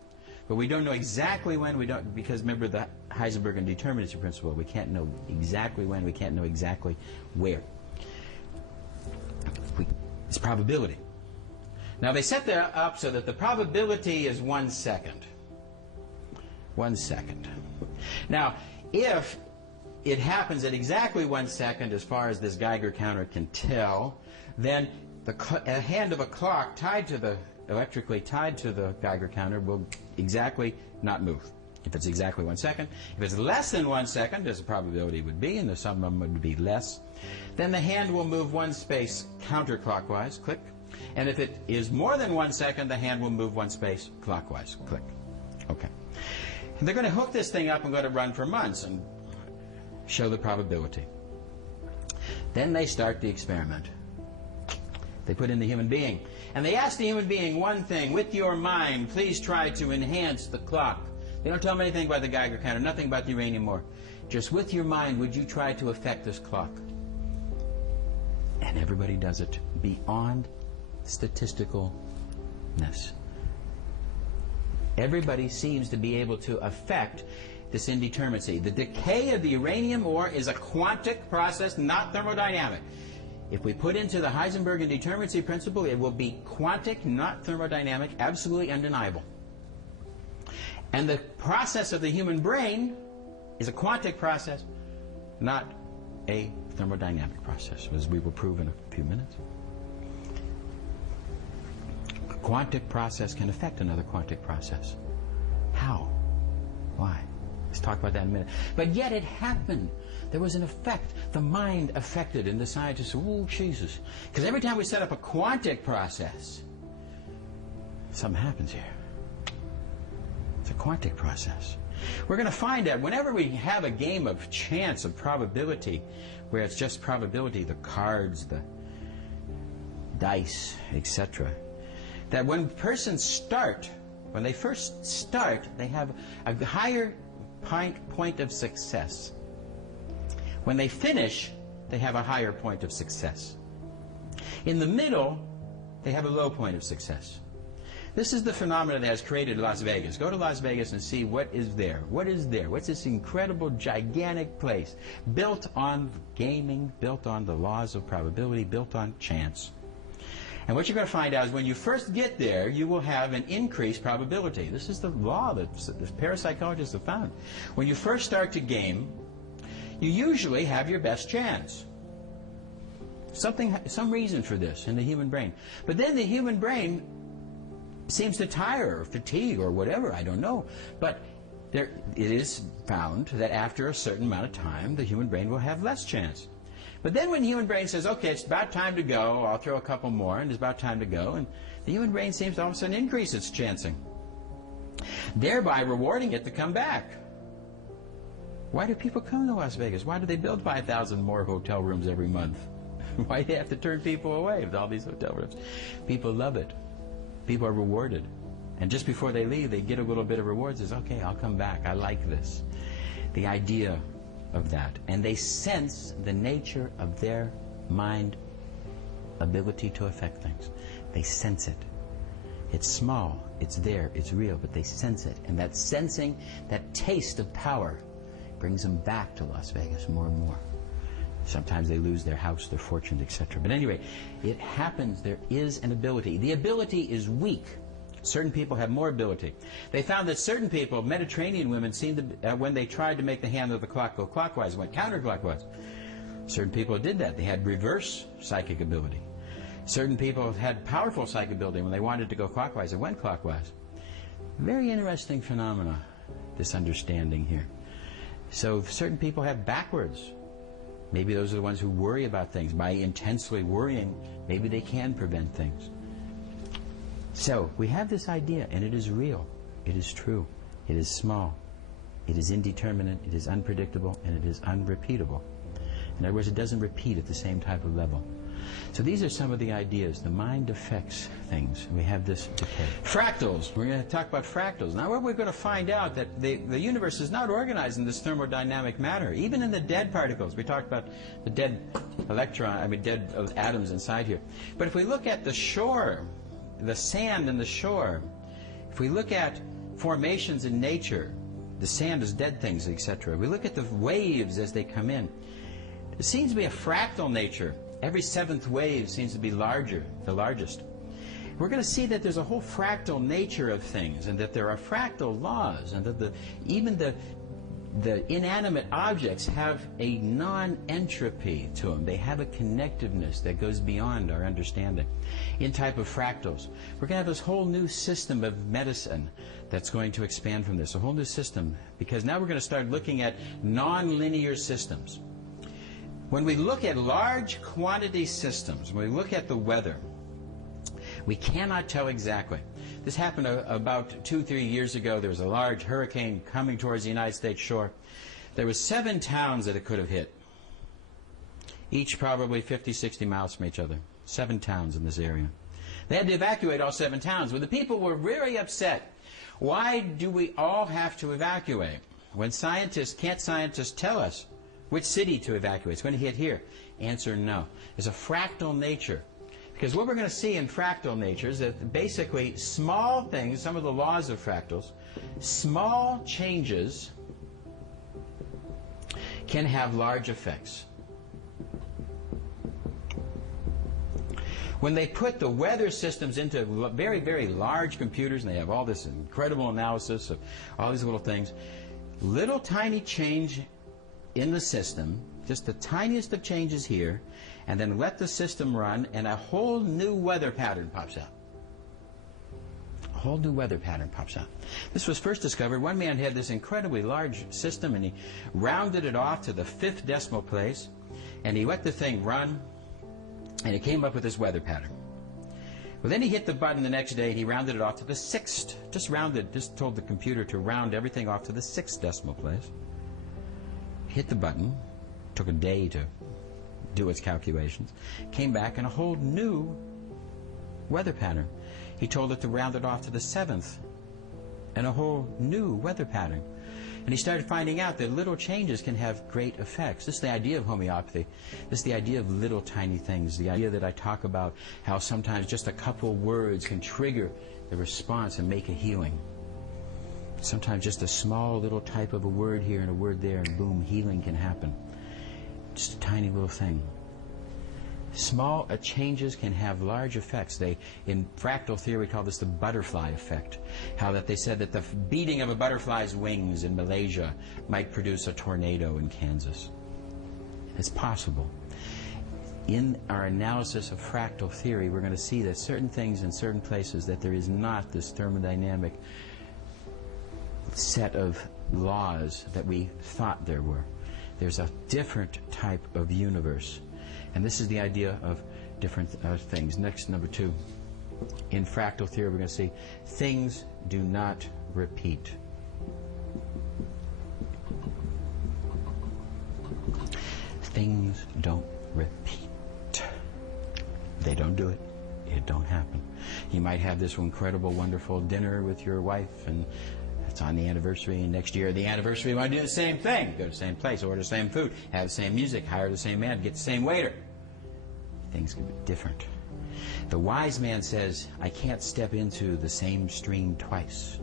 But we don't know exactly when, because remember the Heisenberg indeterminacy principle, we can't know exactly when, we can't know exactly where. It's probability. Now they set that up so that the probability is 1 second. 1 second. Now, if it happens at exactly 1 second, as far as this Geiger counter can tell, then a hand of a clock electrically tied to the Geiger counter will exactly not move. If it's exactly 1 second. If it's less than 1 second, as the probability would be, and some of them would be less, then the hand will move 1 space counterclockwise, click. And if it is more than 1 second, the hand will move 1 space clockwise, click. Okay. And they're going to hook this thing up and let it run for months and show the probability. Then they start the experiment. They put in the human being. And they ask the human being one thing: with your mind, please try to enhance the clock. They don't tell them anything about the Geiger counter, nothing about the uranium ore. Just with your mind, would you try to affect this clock? And everybody does it beyond statisticalness. Everybody seems to be able to affect this indeterminacy. The decay of the uranium ore is a quantic process, not thermodynamic. If we put into the Heisenberg indeterminacy principle, it will be quantic, not thermodynamic, absolutely undeniable. And the process of the human brain is a quantic process, not a thermodynamic process, as we will prove in a few minutes. A quantic process can affect another quantic process. How? Why? Let's talk about that in a minute. But yet it happened. There was an effect. The mind affected, and the scientists said, oh, Jesus. Because every time we set up a quantic process, something happens here. It's a quantic process. We're going to find out whenever we have a game of chance, of probability, where it's just probability, the cards, the dice, etc., that when persons start, when they first start, they have a higher point of success. When they finish, they have a higher point of success. In the middle, they have a low point of success. This is the phenomenon that has created Las Vegas. Go to Las Vegas and see what is there. What is there? What's this incredible, gigantic place built on gaming, built on the laws of probability, built on chance. And what you're going to find out is when you first get there, you will have an increased probability. This is the law that the parapsychologists have found. When you first start to game, you usually have your best chance. Some reason for this in the human brain. But then the human brain seems to tire or fatigue or whatever, I don't know. But it is found that after a certain amount of time, the human brain will have less chance. But then when the human brain says, okay, it's about time to go, I'll throw a couple more, and it's about time to go, and the human brain seems to all of a sudden increase its chancing, thereby rewarding it to come back. Why do people come to Las Vegas? Why do they build 5,000 more hotel rooms every month? Why do they have to turn people away with all these hotel rooms? People love it. People are rewarded. And just before they leave, they get a little bit of rewards. Says, okay, I'll come back. I like this. The idea of that. And they sense the nature of their mind ability to affect things. They sense it. It's small. It's there. It's real. But they sense it. And that sensing, that taste of power, brings them back to Las Vegas more and more. Sometimes they lose their house, their fortune, etc. But anyway, it happens. There is an ability. The ability is weak. Certain people have more ability. They found that certain people, Mediterranean women, seemed to, when they tried to make the hand of the clock go clockwise, went counterclockwise. Certain people did that. They had reverse psychic ability. Certain people had powerful psychic ability. When they wanted to go clockwise, it went clockwise. Very interesting phenomena, this understanding here. So certain people have backwards. Maybe those are the ones who worry about things. By intensely worrying, maybe they can prevent things. So we have this idea, and it is real. It is true. It is small. It is indeterminate. It is unpredictable, and it is unrepeatable. In other words, it doesn't repeat at the same type of level. So these are some of the ideas. The mind affects things. We have this decay. Fractals. We're going to talk about fractals. Now we're going to find out that the universe is not organized in this thermodynamic manner. Even in the dead particles. We talked about the dead dead atoms inside here. But if we look at the shore, the sand and the shore, if we look at formations in nature, the sand is dead things, etc. We look at the waves as they come in. There seems to be a fractal nature. Every seventh wave seems to be larger, the largest. We're going to see that there's a whole fractal nature of things, and that there are fractal laws, and that even the inanimate objects have a non-entropy to them. They have a connectiveness that goes beyond our understanding. In type of fractals, we're going to have this whole new system of medicine that's going to expand from this, a whole new system, because now we're going to start looking at non-linear systems. When we look at large quantity systems, when we look at the weather, we cannot tell exactly. This happened about 2-3 years ago. There was a large hurricane coming towards the United States shore. There were 7 towns that it could have hit, each probably 50-60 miles from each other. 7 towns in this area. They had to evacuate all 7 towns. But the people were very upset. Why do we all have to evacuate? Can't scientists tell us which city to evacuate? It's going to hit here. Answer, no. There's a fractal nature. Because what we're going to see in fractal nature is that basically small things, some of the laws of fractals, small changes can have large effects. When they put the weather systems into very, very large computers, and they have all this incredible analysis of all these little things, little tiny change in the system, just the tiniest of changes here, and then let the system run, and a whole new weather pattern pops out. A whole new weather pattern pops out. This was first discovered. One man had this incredibly large system, and he rounded it off to the 5th decimal place, and he let the thing run, and he came up with this weather pattern. Well, then he hit the button the next day, and he rounded it off to the 6th. Just told the computer to round everything off to the 6th decimal place. Hit the button, took a day to do its calculations, came back, and a whole new weather pattern. He told it to round it off to the 7th, and a whole new weather pattern. And he started finding out that little changes can have great effects. This is the idea of homeopathy. This is the idea of little tiny things. The idea that I talk about how sometimes just a couple words can trigger the response and make a healing. Sometimes just a small little type of a word here and a word there, and boom, healing can happen. Just a tiny little thing. Small changes can have large effects. In fractal theory, we call this the butterfly effect. How that they said that the beating of a butterfly's wings in Malaysia might produce a tornado in Kansas. It's possible. in our analysis of fractal theory, we're going to see that certain things in certain places, that there is not this thermodynamic set of laws that we thought there were. There's a different type of universe. And this is the idea of different things. Next, number 2. In fractal theory, we're going to see things do not repeat. Things don't repeat. They don't do it. It don't happen. You might have this incredible, wonderful dinner with your wife, and it's on the anniversary, and next year, the anniversary, you want to do the same thing. Go to the same place, order the same food, have the same music, hire the same man, get the same waiter. Things can be different. The wise man says, I can't step into the same stream twice.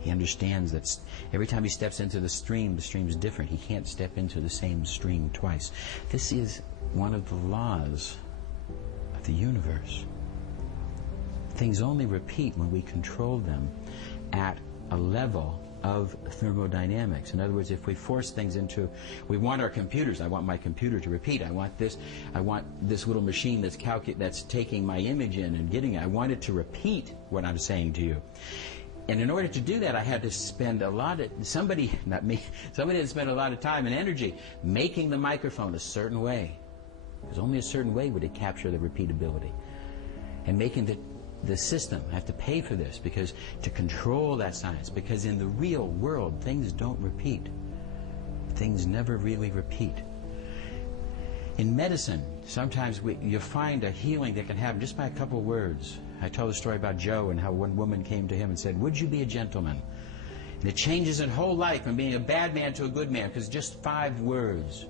He understands that every time he steps into the stream's different. He can't step into the same stream twice. This is one of the laws of the universe. Things only repeat when we control them at a level of thermodynamics. In other words, if we force things into, we want our computers, I want my computer to repeat, I want this little machine that's taking my image in and getting it, I want it to repeat what I'm saying to you. And in order to do that, I had to spend a lot of, somebody had to spend a lot of time and energy making the microphone a certain way. Because only a certain way would it capture the repeatability. And making the system, I have to pay for this because to control that science, because in the real world things don't repeat. Things never really repeat. In medicine, sometimes you find a healing that can happen just by a couple of words. I told the story about Joe and how one woman came to him and said, would you be a gentleman? And it changes his whole life from being a bad man to a good man because just 5 words.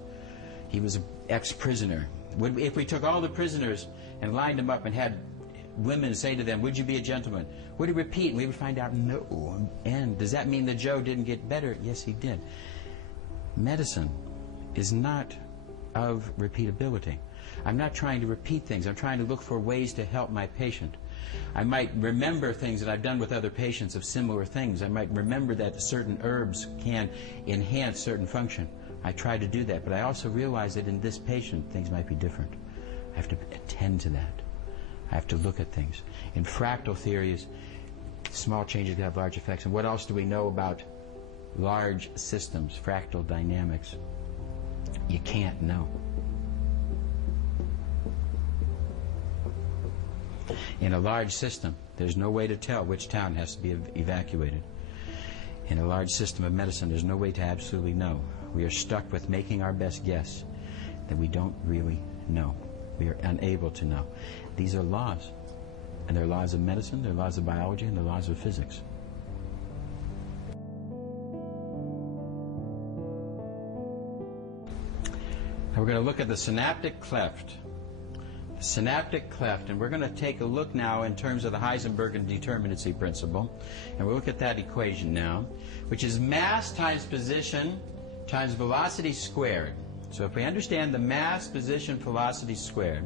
He was an ex-prisoner. If we took all the prisoners and lined them up and had women say to them, would you be a gentleman? Would he repeat? And we would find out, no. And does that mean that Joe didn't get better? Yes, he did. Medicine is not of repeatability. I'm not trying to repeat things. I'm trying to look for ways to help my patient. I might remember things that I've done with other patients of similar things. I might remember that certain herbs can enhance certain function. I try to do that, but I also realize that in this patient, things might be different. I have to attend to that. I have to look at things. In fractal theories, small changes can have large effects. And what else do we know about large systems, fractal dynamics? You can't know. In a large system, there's no way to tell which town has to be evacuated. In a large system of medicine, there's no way to absolutely know. We are stuck with making our best guess that we don't really know. We are unable to know. These are laws. And they're laws of medicine, they're laws of biology, and they're laws of physics. Now we're going to look at the synaptic cleft. The synaptic cleft, and we're going to take a look now in terms of the Heisenberg indeterminacy principle. And we'll look at that equation now, which is mass times position times velocity squared. So if we understand the mass, position, velocity squared,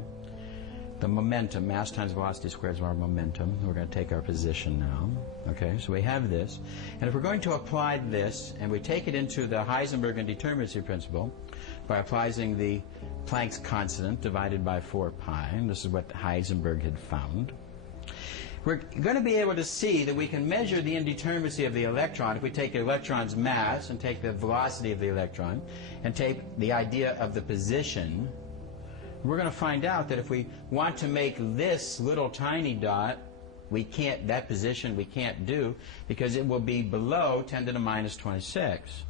the momentum, mass times velocity squared is our momentum. We're going to take our position now. Okay, so we have this. And if we're going to apply this, and we take it into the Heisenberg indeterminacy principle by applying the Planck's constant divided by 4 pi, and this is what Heisenberg had found, we're going to be able to see that we can measure the indeterminacy of the electron if we take the electron's mass and take the velocity of the electron and take the idea of the position. We're going to find out that if we want to make this little tiny dot, we can't, that position we can't do because it will be below 10 to the minus 26.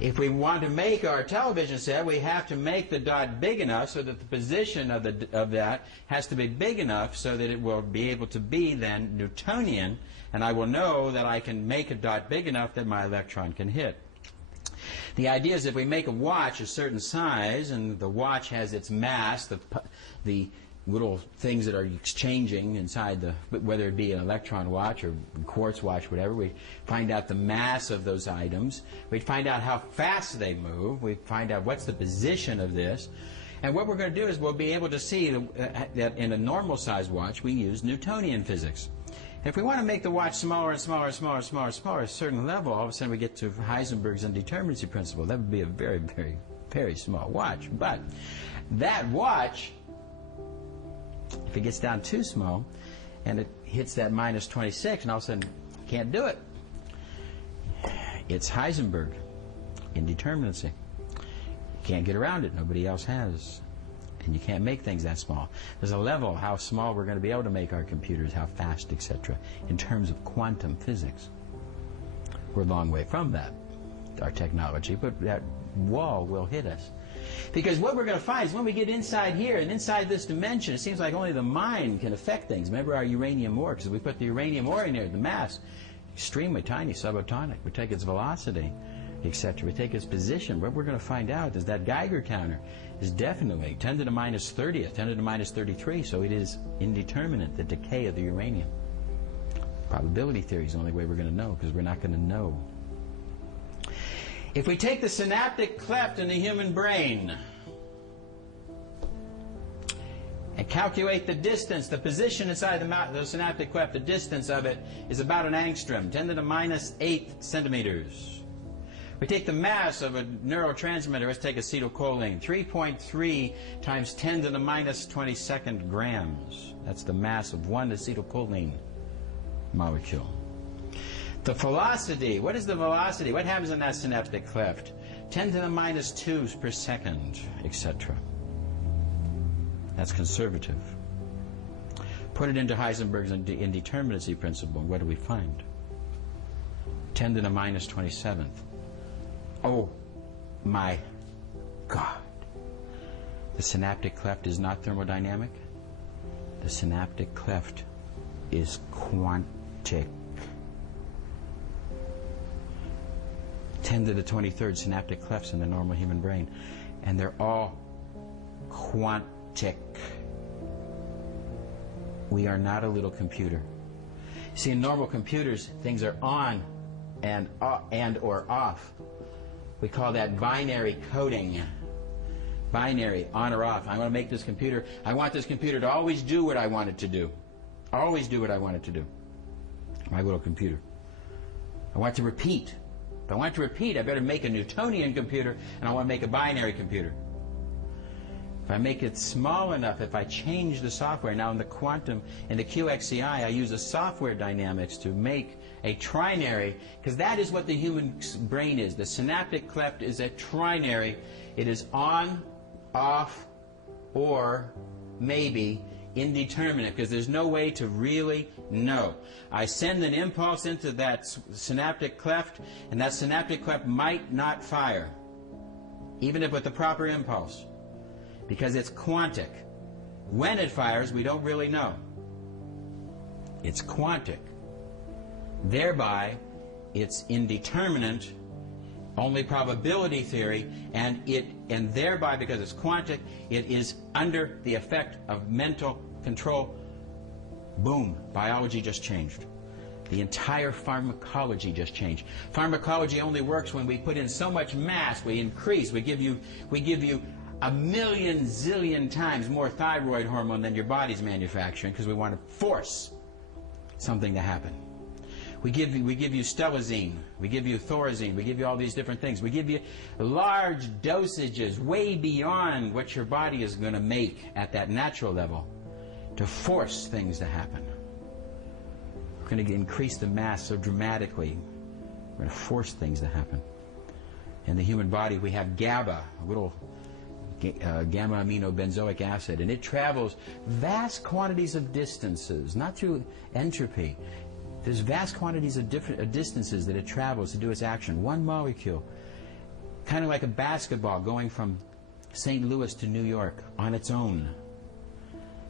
If we want to make our television set, we have to make the dot big enough so that the position of that has to be big enough so that it will be able to be then Newtonian, and I will know that I can make a dot big enough that my electron can hit. The idea is if we make a watch a certain size, and the watch has its mass, the little things that are exchanging inside whether it be an electron watch or quartz watch, whatever, we find out the mass of those items. We find out how fast they move. We find out what's the position of this. And what we're going to do is we'll be able to see that in a normal size watch we use Newtonian physics. If we want to make the watch smaller and smaller and smaller and smaller and smaller, at a certain level, all of a sudden we get to Heisenberg's indeterminacy principle. That would be a very, very very small watch. But that watch, if it gets down too small and it hits that minus 26 and all of a sudden can't do it, it's Heisenberg, indeterminacy. You can't get around it. Nobody else has. And you can't make things that small. There's a level how small we're going to be able to make our computers, how fast, etc., in terms of quantum physics. We're a long way from that, our technology, but that wall will hit us. Because what we're going to find is when we get inside here and inside this dimension, it seems like only the mind can affect things. Remember our uranium ore, because if we put the uranium ore in there, the mass, extremely tiny, subatomic. We take its velocity, etc. We take its position. What we're going to find out is that Geiger counter is definitely 10 to the minus 30th, 10 to the minus 33, so it is indeterminate, the decay of the uranium. Probability theory is the only way we're going to know, because we're not going to know. If we take the synaptic cleft in the human brain and calculate the distance, the position inside the synaptic cleft, the distance of it is about an angstrom, 10 to the minus 8 centimeters. We take the mass of a neurotransmitter, let's take acetylcholine, 3.3 times 10 to the minus 22nd grams. That's the mass of one acetylcholine molecule. The velocity, what is the velocity? What happens in that synaptic cleft? 10 to the minus 2 per second, etc. That's conservative. Put it into Heisenberg's indeterminacy principle, what do we find? 10 to the minus 27th. Oh my God. The synaptic cleft is not thermodynamic. The synaptic cleft is quantic. 10 to the 23rd synaptic clefts in the normal human brain. And they're all quantic. We are not a little computer. See, in normal computers, things are on and or off. We call that binary coding. Binary, on or off. I want to make this computer, I want this computer to always do what I want it to do. Always do what I want it to do. My little computer. I want to repeat. If I want to repeat, I better make a Newtonian computer, and I want to make a binary computer. If I make it small enough, if I change the software, now in the quantum, in the QXCI, I use a software dynamics to make a trinary, because that is what the human brain is. The synaptic cleft is a trinary. It is on, off, or maybe indeterminate, because there's no way to really know. I send an impulse into that synaptic cleft, and that synaptic cleft might not fire, even if with the proper impulse, because it's quantic. When it fires, we don't really know. It's quantic. Thereby, it's indeterminate, only probability theory, and thereby, because it's quantic, it is under the effect of mental control. Boom, biology just changed. The entire pharmacology just changed. Pharmacology only works when we put in so much mass, we increase, we give you a million zillion times more thyroid hormone than your body's manufacturing, because we want to force something to happen. We give you stelazine, we give you thorazine, we give you all these different things. We give you large dosages way beyond what your body is going to make at that natural level to force things to happen. We're going to increase the mass so dramatically. We're going to force things to happen. In the human body, we have GABA, a little gamma-aminobenzoic acid, and it travels vast quantities of distances, not through entropy. There's vast quantities of different distances that it travels to do its action. One molecule, kind of like a basketball going from St. Louis to New York on its own.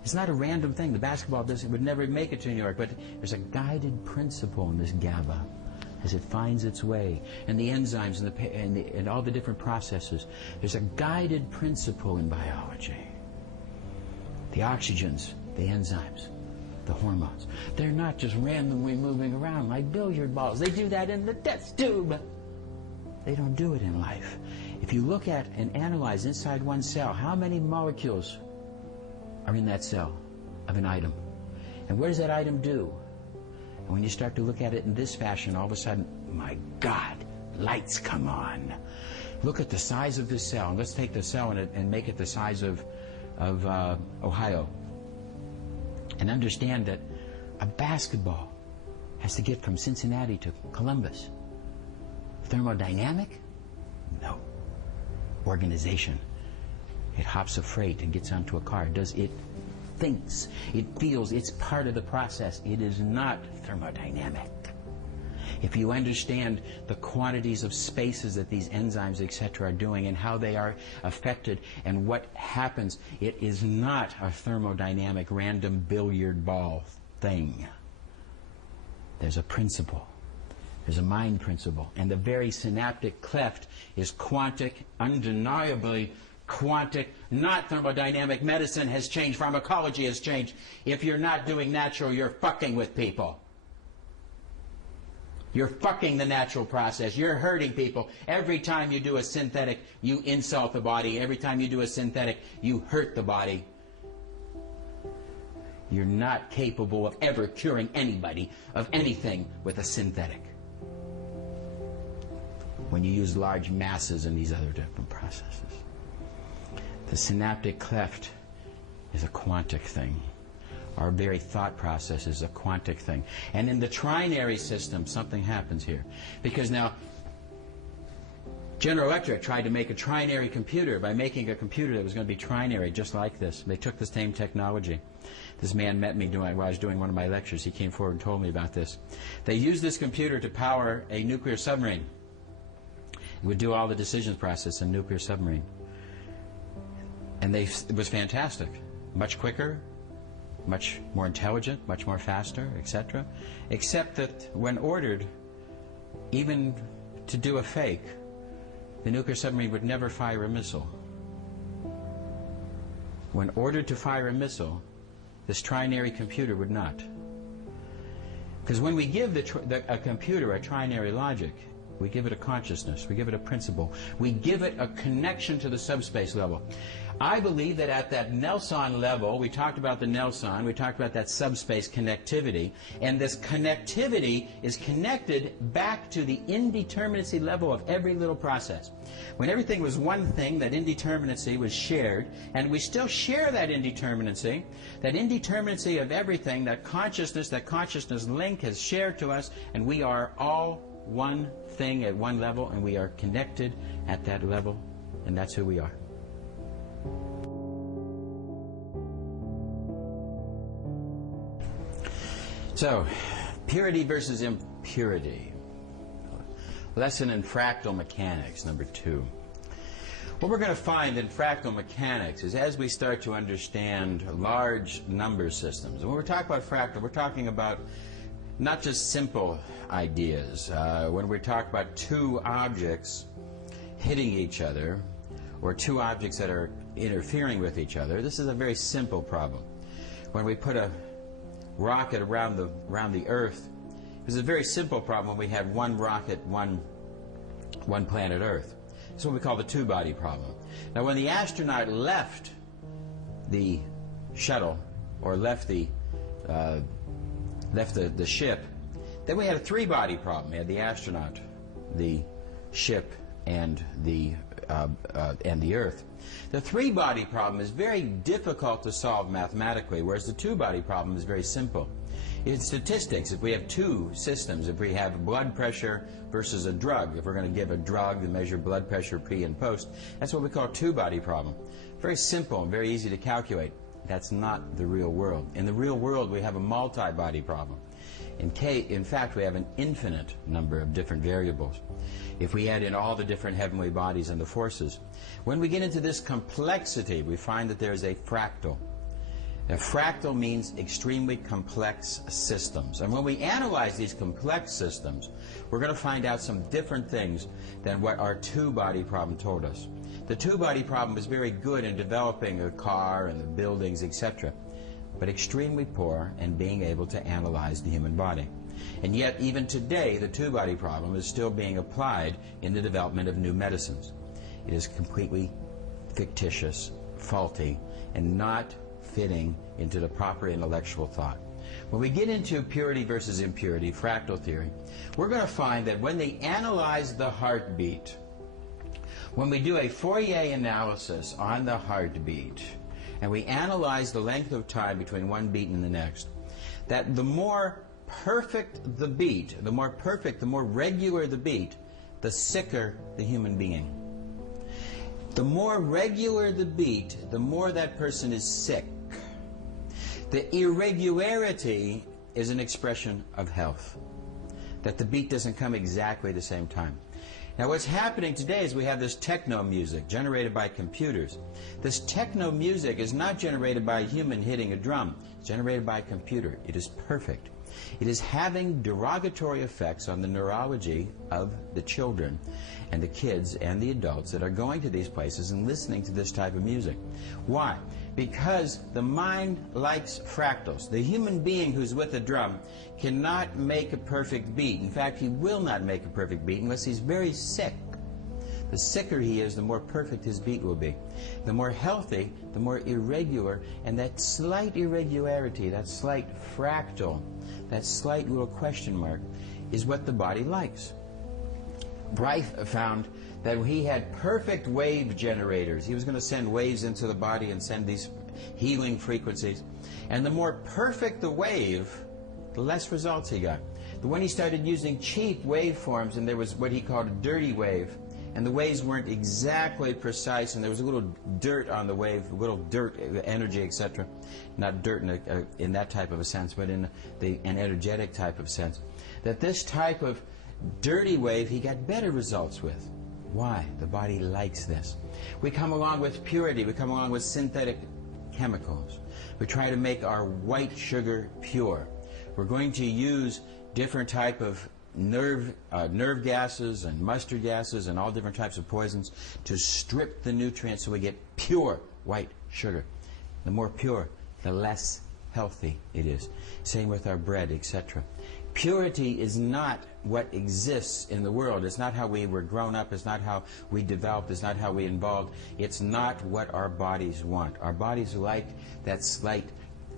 It's not a random thing. The basketball would never make it to New York, but there's a guided principle in this GABA as it finds its way, and the enzymes and all the different processes. There's a guided principle in biology. The oxygens, the enzymes, the hormones. They're not just randomly moving around like billiard balls. They do that in the test tube. They don't do it in life. If you look at and analyze inside one cell, how many molecules are in that cell of an item? And what does that item do? And when you start to look at it in this fashion, all of a sudden, my God, lights come on. Look at the size of this cell. And let's take the cell and make it the size of Ohio. And understand that a basketball has to get from Cincinnati to Columbus. Thermodynamic? No. Organization. It hops a freight and gets onto a car. It thinks, it feels, it's part of the process. It is not thermodynamic. If you understand the quantities of spaces that these enzymes, etc., are doing and how they are affected and what happens, it is not a thermodynamic random billiard ball thing. There's a principle. There's a mind principle. And the very synaptic cleft is quantic, undeniably quantic, not thermodynamic. Medicine has changed. Pharmacology has changed. If you're not doing natural, you're fucking with people. You're fucking the natural process. You're hurting people. Every time you do a synthetic, you insult the body. Every time you do a synthetic, you hurt the body. You're not capable of ever curing anybody of anything with a synthetic when you use large masses in these other different processes. The synaptic cleft is a quantic thing. Our very thought process is a quantic thing. And in the trinary system, something happens here. Because now, General Electric tried to make a trinary computer by making a computer that was going to be trinary, just like this. They took the same technology. This man met me while I was doing one of my lectures. He came forward and told me about this. They used this computer to power a nuclear submarine. It would do all the decisions process in a nuclear submarine. And it was fantastic. Much quicker, much more intelligent, much more faster, etc. Except that when ordered, even to do a fake, the nuclear submarine would never fire a missile. When ordered to fire a missile, this trinary computer would not. Because when we give a computer a trinary logic, we give it a consciousness, we give it a principle, we give it a connection to the subspace level. I believe that at that Nelson level, we talked about the Nelson, we talked about that subspace connectivity, and this connectivity is connected back to the indeterminacy level of every little process. When everything was one thing, that indeterminacy was shared, and we still share that indeterminacy of everything, that consciousness link has shared to us, and we are all one thing at one level, and we are connected at that level, and that's who we are. So, purity versus impurity. Lesson in fractal mechanics, number 2. What we're going to find in fractal mechanics is as we start to understand large number systems, and when we're talking about fractal, we're talking about not just simple ideas. When we talk about two objects hitting each other, or two objects that are interfering with each other, this is a very simple problem. When we put a rocket around the Earth, it's a very simple problem when we have one rocket, one planet Earth. It's what we call the two-body problem. Now, when the astronaut left the shuttle, or left the ship, then we had a three-body problem. We had the astronaut, the ship, and the Earth. The three-body problem is very difficult to solve mathematically, whereas the two-body problem is very simple. In statistics, if we have two systems, if we have blood pressure versus a drug, if we're going to give a drug to measure blood pressure pre and post, that's what we call a two-body problem. Very simple and very easy to calculate. That's not the real world. In the real world, we have a multi-body problem. In fact, we have an infinite number of different variables. If we add in all the different heavenly bodies and the forces, when we get into this complexity, we find that there is a fractal. A fractal means extremely complex systems. And when we analyze these complex systems, we're going to find out some different things than what our two-body problem told us. The two-body problem is very good in developing a car and the buildings, etc., but extremely poor in being able to analyze the human body. And yet, even today, the two-body problem is still being applied in the development of new medicines. It is completely fictitious, faulty, and not fitting into the proper intellectual thought. When we get into purity versus impurity, fractal theory, we're going to find that when they analyze the heartbeat, When we do a Fourier analysis on the heartbeat, and we analyze the length of time between one beat and the next, that the more perfect the beat, the more perfect, the more regular the beat, the sicker the human being. The more regular the beat, the more that person is sick. The irregularity is an expression of health, that the beat doesn't come exactly at the same time. Now what's happening today is we have this techno music generated by computers. This techno music is not generated by a human hitting a drum. It's generated by a computer. It is perfect. It is having derogatory effects on the neurology of the children and the kids and the adults that are going to these places and listening to this type of music. Why? Because the mind likes fractals. The human being who's with a drum cannot make a perfect beat. In fact, he will not make a perfect beat unless he's very sick. The sicker he is, the more perfect his beat will be. The more healthy, the more irregular, and that slight irregularity, that slight fractal, that slight little question mark, is what the body likes. Reich found that he had perfect wave generators. He was going to send waves into the body and send these healing frequencies. And the more perfect the wave, the less results he got. But when he started using cheap waveforms, and there was what he called a dirty wave, and the waves weren't exactly precise, and there was a little dirt on the wave, a little dirt, energy, etc. Not dirt in that type of a sense, but in an energetic type of sense. That this type of dirty wave he got better results with. Why? The body likes this. We come along with purity. We come along with synthetic chemicals. We try to make our white sugar pure. We're going to use different type of nerve gases and mustard gases and all different types of poisons to strip the nutrients so we get pure white sugar. The more pure, the less healthy it is. Same with our bread, etc. Purity is not what exists in the world. It's not how we were grown up. It's not how we developed. It's not how we evolved. It's not what our bodies want. Our bodies like that slight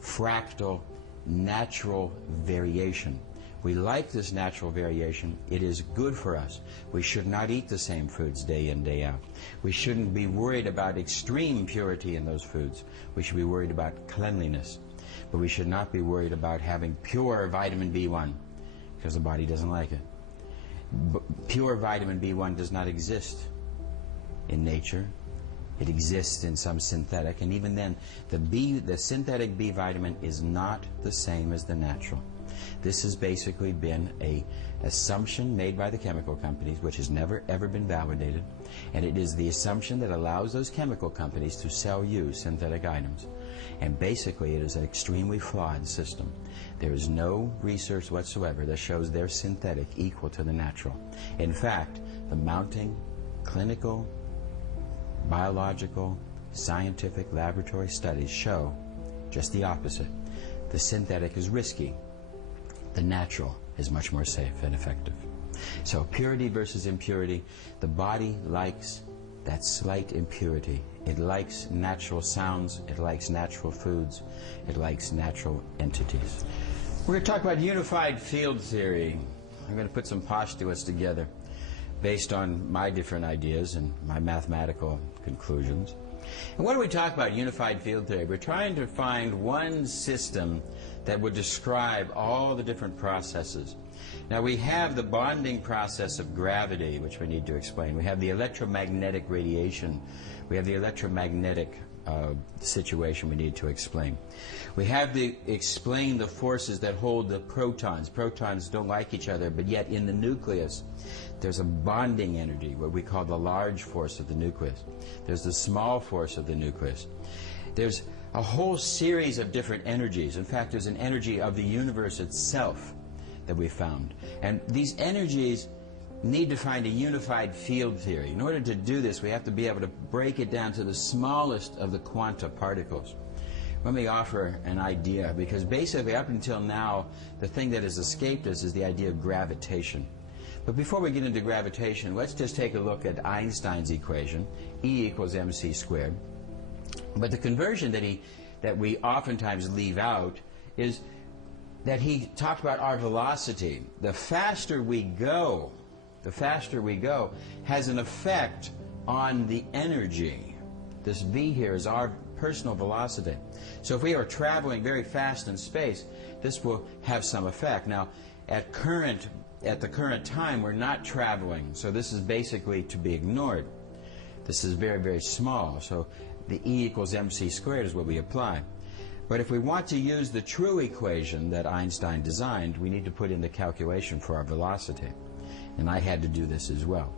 fractal natural variation. We like this natural variation. It is good for us. We should not eat the same foods day in, day out. We shouldn't be worried about extreme purity in those foods. We should be worried about cleanliness. But we should not be worried about having pure vitamin B1, because the body doesn't like it. Pure vitamin B1 does not exist in nature. It exists in some synthetic, and even then, the synthetic B vitamin is not the same as the natural. This has basically been an assumption made by the chemical companies, which has never ever been validated, and it is the assumption that allows those chemical companies to sell you synthetic items. And basically it is an extremely flawed system. There is no research whatsoever that shows their synthetic equal to the natural. In fact, the mounting clinical, biological, scientific laboratory studies show just the opposite. The synthetic is risky. The natural is much more safe and effective. So purity versus impurity, the body likes that slight impurity. It likes natural sounds, it likes natural foods, it likes natural entities. We're going to talk about unified field theory. I'm going to put some postulates together based on my different ideas and my mathematical conclusions. And what do we talk about unified field theory? We're trying to find one system that would describe all the different processes. Now we have the bonding process of gravity, which we need to explain. We have the electromagnetic radiation. We have the electromagnetic situation we need to explain. We have to explain the forces that hold the protons. Protons don't like each other, but yet in the nucleus there's a bonding energy, what we call the large force of the nucleus. There's the small force of the nucleus. There's a whole series of different energies. In fact, there's an energy of the universe itself that we found. And these energies need to find a unified field theory. In order to do this, we have to be able to break it down to the smallest of the quanta particles. Let me offer an idea, because basically up until now, the thing that has escaped us is the idea of gravitation. But before we get into gravitation, let's just take a look at Einstein's equation, E equals mc squared. But the conversion that we oftentimes leave out is that he talked about our velocity. The faster we go has an effect on the energy. This v here is our personal velocity. So if we are traveling very fast in space, this will have some effect. Now, at the current time, we're not traveling, so this is basically to be ignored. This is very, very small, so the E equals mc squared is what we apply. But if we want to use the true equation that Einstein designed, we need to put in the calculation for our velocity. And I had to do this as well.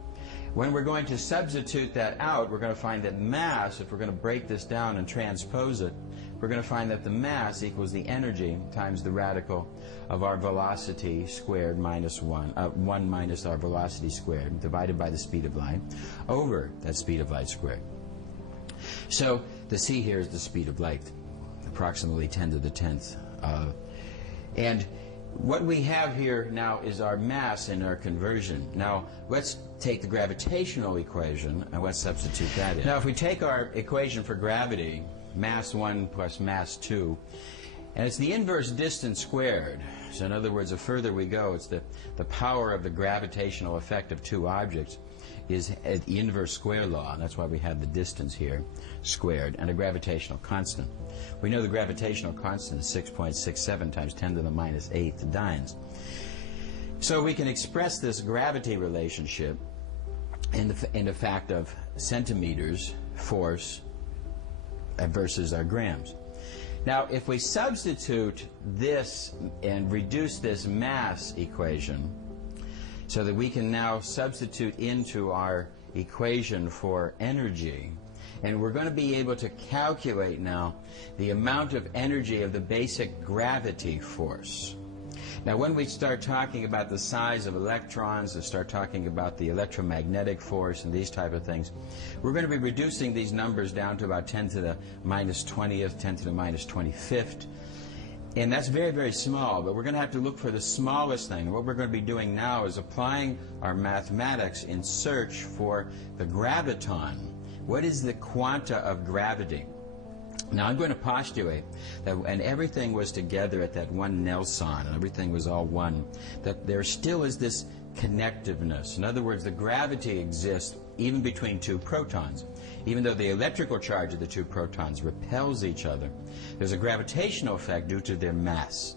When we're going to substitute that out, we're going to find that mass, if we're going to break this down and transpose it, we're going to find that the mass equals the energy times the radical of our velocity squared minus 1 minus our velocity squared, divided by the speed of light, over that speed of light squared. So the c here is the speed of light, approximately 10 to the 10th. And what we have here now is our mass in our conversion. Now, let's take the gravitational equation and let's substitute that in. Now, if we take our equation for gravity, mass 1 plus mass 2, and it's the inverse distance squared. So in other words, the further we go, it's the power of the gravitational effect of two objects is the inverse square law, and that's why we have the distance here squared, and a gravitational constant. We know the gravitational constant is 6.67 times 10 to the minus 8th dynes. So we can express this gravity relationship in the fact of centimeters force versus our grams. Now, if we substitute this and reduce this mass equation so that we can now substitute into our equation for energy, and we're going to be able to calculate now the amount of energy of the basic gravity force. Now, when we start talking about the size of electrons and start talking about the electromagnetic force and these type of things, we're going to be reducing these numbers down to about 10 to the minus 20th, 10 to the minus 25th. And that's very, very small, but we're going to have to look for the smallest thing. What we're going to be doing now is applying our mathematics in search for the graviton. What is the quanta of gravity? Now, I'm going to postulate that when everything was together at that one Nelson, and everything was all one, that there still is this connectiveness. In other words, the gravity exists even between two protons. Even though the electrical charge of the two protons repels each other, there's a gravitational effect due to their mass.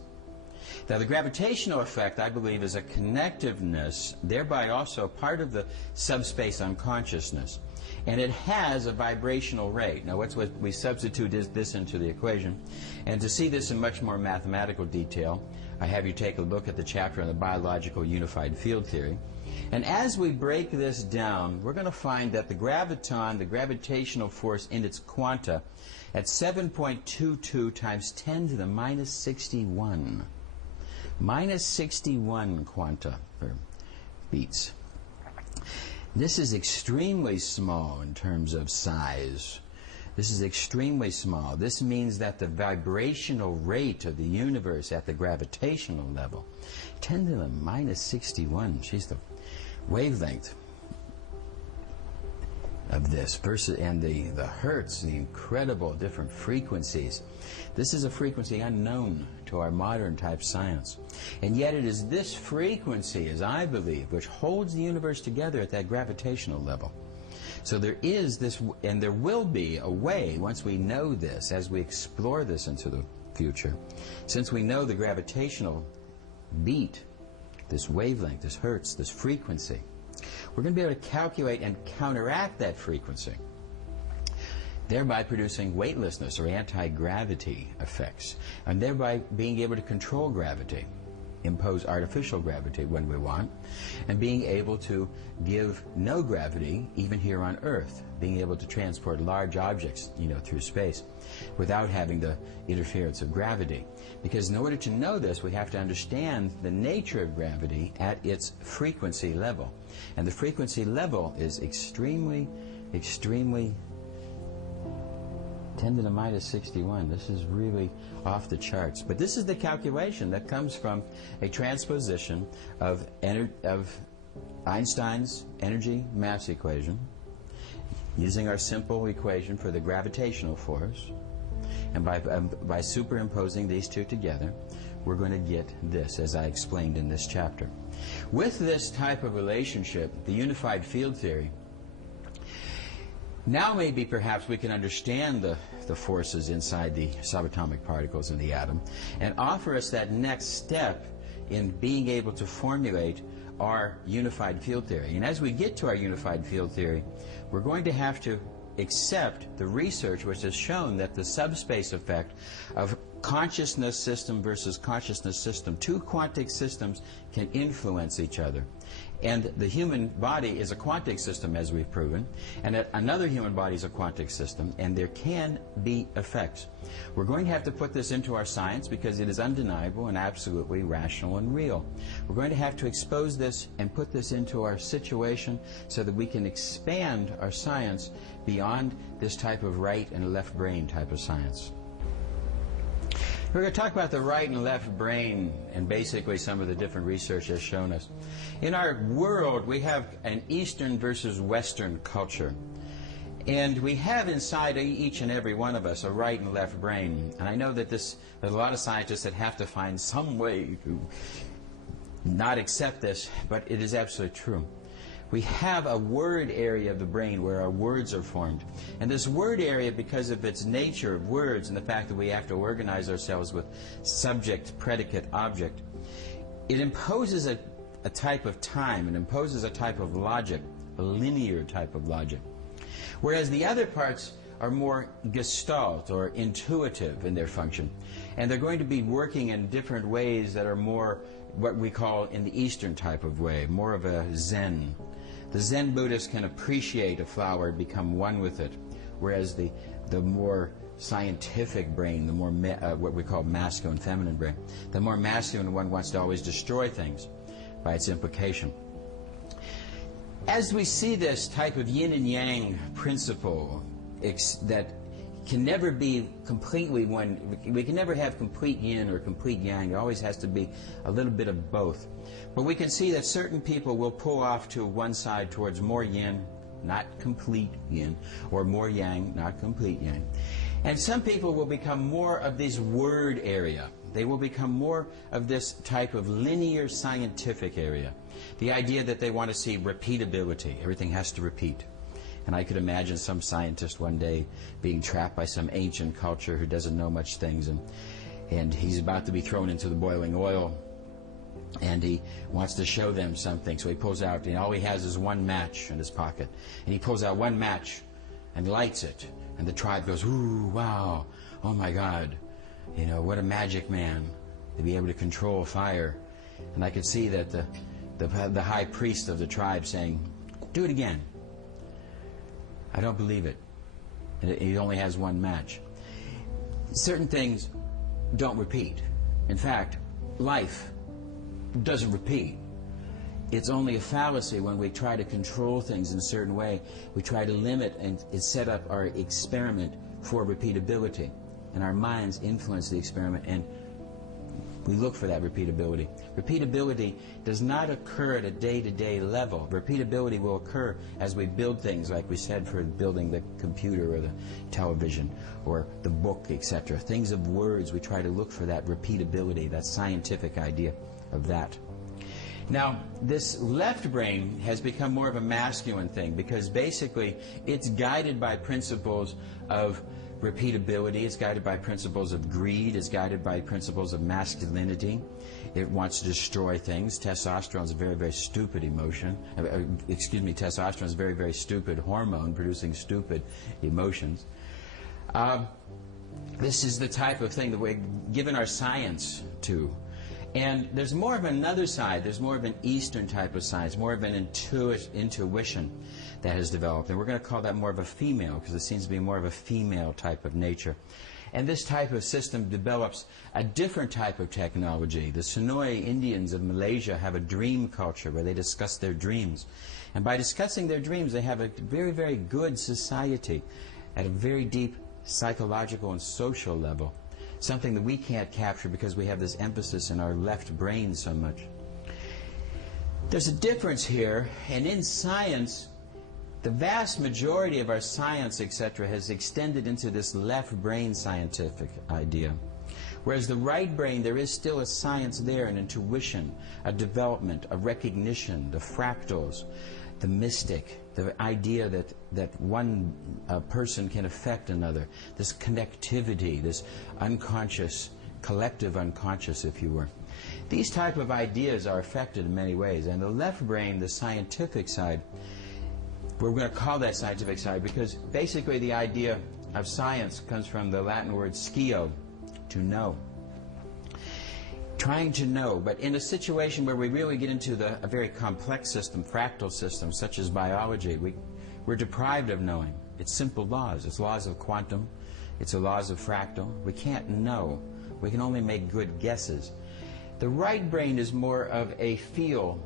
Now, the gravitational effect, I believe, is a connectiveness, thereby also part of the subspace unconsciousness. And it has a vibrational rate. Now, what we substitute this into the equation. And to see this in much more mathematical detail, I have you take a look at the chapter on the biological unified field theory. And as we break this down, we're going to find that the graviton, the gravitational force in its quanta, at 7.22 times 10 to the minus 61. Minus 61 quanta, or beats. This is extremely small in terms of size. This is extremely small. This means that the vibrational rate of the universe at the gravitational level, 10 to the minus 61, she's the wavelength of this versus, and the hertz, the incredible different frequencies. This is a frequency unknown to our modern type science. And yet it is this frequency, as I believe, which holds the universe together at that gravitational level. So there is this, and there will be a way, once we know this, as we explore this into the future, since we know the gravitational beat, this wavelength, this hertz, this frequency, we're going to be able to calculate and counteract that frequency, thereby producing weightlessness or anti-gravity effects, and thereby being able to control gravity, impose artificial gravity when we want, and being able to give no gravity even here on Earth, being able to transport large objects, through space without having the interference of gravity. Because in order to know this, we have to understand the nature of gravity at its frequency level. And the frequency level is extremely, extremely 10 to the minus 61. This is really off the charts. But this is the calculation that comes from a transposition of Einstein's energy mass equation, using our simple equation for the gravitational force. And by superimposing these two together, we're going to get this, as I explained in this chapter. With this type of relationship, the unified field theory Now maybe perhaps we can understand the forces inside the subatomic particles in the atom and offer us that next step in being able to formulate our unified field theory. And as we get to our unified field theory, we're going to have to accept the research which has shown that the subspace effect of consciousness system versus consciousness system, two quantic systems can influence each other. And the human body is a quantic system, as we've proven, and another human body is a quantic system, and there can be effects. We're going to have to put this into our science because it is undeniable and absolutely rational and real. We're going to have to expose this and put this into our situation so that we can expand our science beyond this type of right and left brain type of science. We're going to talk about the right and left brain and basically some of the different research has shown us. In our world, we have an Eastern versus Western culture. And we have inside each and every one of us a right and left brain. And I know that there's a lot of scientists that have to find some way to not accept this, but it is absolutely true. We have a word area of the brain where our words are formed. And this word area, because of its nature of words and the fact that we have to organize ourselves with subject, predicate, object, it imposes a type of time, it imposes a type of logic, a linear type of logic. Whereas the other parts are more gestalt or intuitive in their function. And they're going to be working in different ways that are more what we call in the Eastern type of way, more of a Zen. The Zen Buddhist can appreciate a flower and become one with it, whereas the more scientific brain, the more what we call masculine, feminine brain, the more masculine one wants to always destroy things by its implication. As we see this type of yin and yang principle that can never be completely one, we can never have complete yin or complete yang. It always has to be a little bit of both. But we can see that certain people will pull off to one side towards more yin, not complete yin, or more yang, not complete yang. And some people will become more of this word area. They will become more of this type of linear scientific area. The idea that they want to see repeatability. Everything has to repeat. And I could imagine some scientist one day being trapped by some ancient culture who doesn't know much things, and he's about to be thrown into the boiling oil, and he wants to show them something. So he pulls out, and all he has is one match in his pocket. And he pulls out one match and lights it. And the tribe goes, ooh, wow, oh my God. You know, what a magic man to be able to control fire. And I could see that the high priest of the tribe saying, do it again. I don't believe it. He only has one match. Certain things don't repeat. In fact, life doesn't repeat. It's only a fallacy when we try to control things in a certain way. We try to limit and set up our experiment for repeatability. And our minds influence the experiment, and we look for that repeatability. Repeatability does not occur at a day-to-day level. Repeatability will occur as we build things, like we said, for building the computer or the television or the book, etc. Things of words, we try to look for that repeatability, that scientific idea of that. Now, this left brain has become more of a masculine thing because basically it's guided by principles of repeatability, it's guided by principles of greed, it's guided by principles of masculinity. It wants to destroy things. Testosterone is a very, very stupid emotion. Testosterone is a very, very stupid hormone producing stupid emotions. This is the type of thing that we're given our science to. And there's more of another side, there's more of an Eastern type of science, more of an intuition that has developed. And we're going to call that more of a female, because it seems to be more of a female type of nature. And this type of system develops a different type of technology. The Sonoy Indians of Malaysia have a dream culture where they discuss their dreams. And by discussing their dreams, they have a very, very good society at a very deep psychological and social level. Something that we can't capture because we have this emphasis in our left brain so much. There's a difference here, and in science, the vast majority of our science, etc., has extended into this left brain scientific idea. Whereas the right brain, there is still a science there, an intuition, a development, a recognition, the fractals, the mystic, the idea that one person can affect another, this connectivity, this unconscious, collective unconscious, if you were. These type of ideas are affected in many ways, and the left brain, the scientific side, we're going to call that scientific side because basically the idea of science comes from the Latin word scio, to know. Trying to know, but in a situation where we really get into a very complex system, fractal system, such as biology, we're deprived of knowing. It's simple laws. It's laws of quantum. It's the laws of fractal. We can't know. We can only make good guesses. The right brain is more of a feel.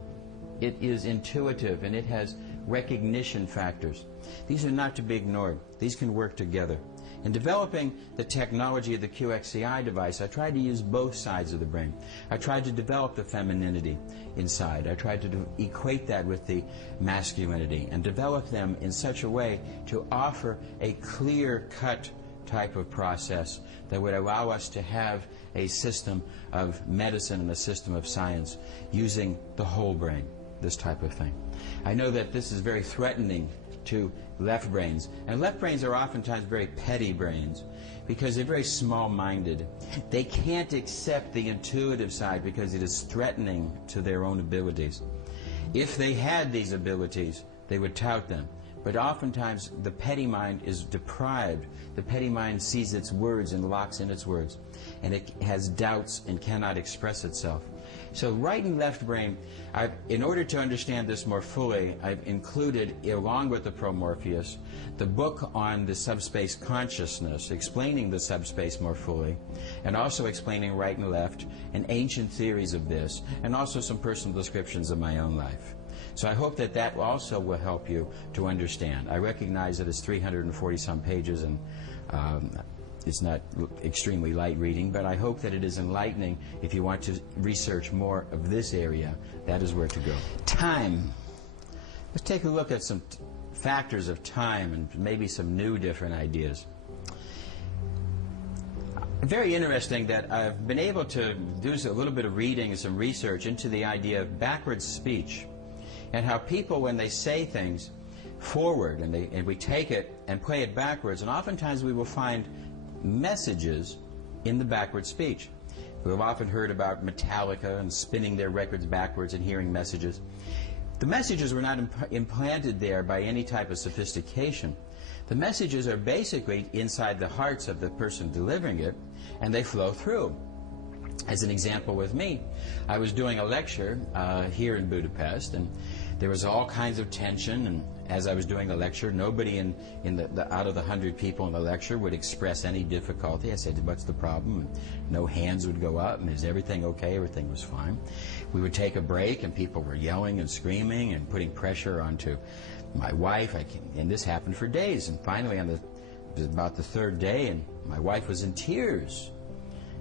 It is intuitive, and it has recognition factors. These are not to be ignored. These can work together. In developing the technology of the QXCI device, I tried to use both sides of the brain. I tried to develop the femininity inside. I tried to equate that with the masculinity and develop them in such a way to offer a clear-cut type of process that would allow us to have a system of medicine and a system of science using the whole brain, this type of thing. I know that this is very threatening to left brains, and left brains are oftentimes very petty brains because they're very small-minded. They can't accept the intuitive side because it is threatening to their own abilities. If they had these abilities, they would tout them. But oftentimes the petty mind is deprived. The petty mind sees its words and locks in its words, and it has doubts and cannot express itself. So right and left brain, in order to understand this more fully, I've included, along with the PROMORPHEUS, the book on the subspace consciousness, explaining the subspace more fully, and also explaining right and left, and ancient theories of this, and also some personal descriptions of my own life. So I hope that that also will help you to understand. I recognize that it's 340-some pages, and it's not extremely light reading, but I hope that it is enlightening. If you want to research more of this area, that is where to go. Time. Let's take a look at some factors of time and maybe some new different ideas. Very interesting that I've been able to do a little bit of reading and some research into the idea of backwards speech and how people, when they say things forward and we take it and play it backwards, and oftentimes we will find messages in the backward speech. We've often heard about Metallica and spinning their records backwards and hearing messages. The messages were not implanted there by any type of sophistication. The messages are basically inside the hearts of the person delivering it, and they flow through. As an example with me, I was doing a lecture here in Budapest, and there was all kinds of tension, and as I was doing the lecture, nobody out of the 100 people in the lecture would express any difficulty. I said, what's the problem? And no hands would go up, and is everything okay? Everything was fine. We would take a break, and people were yelling and screaming and putting pressure onto my wife, and this happened for days. And finally, it was about the third day, and my wife was in tears.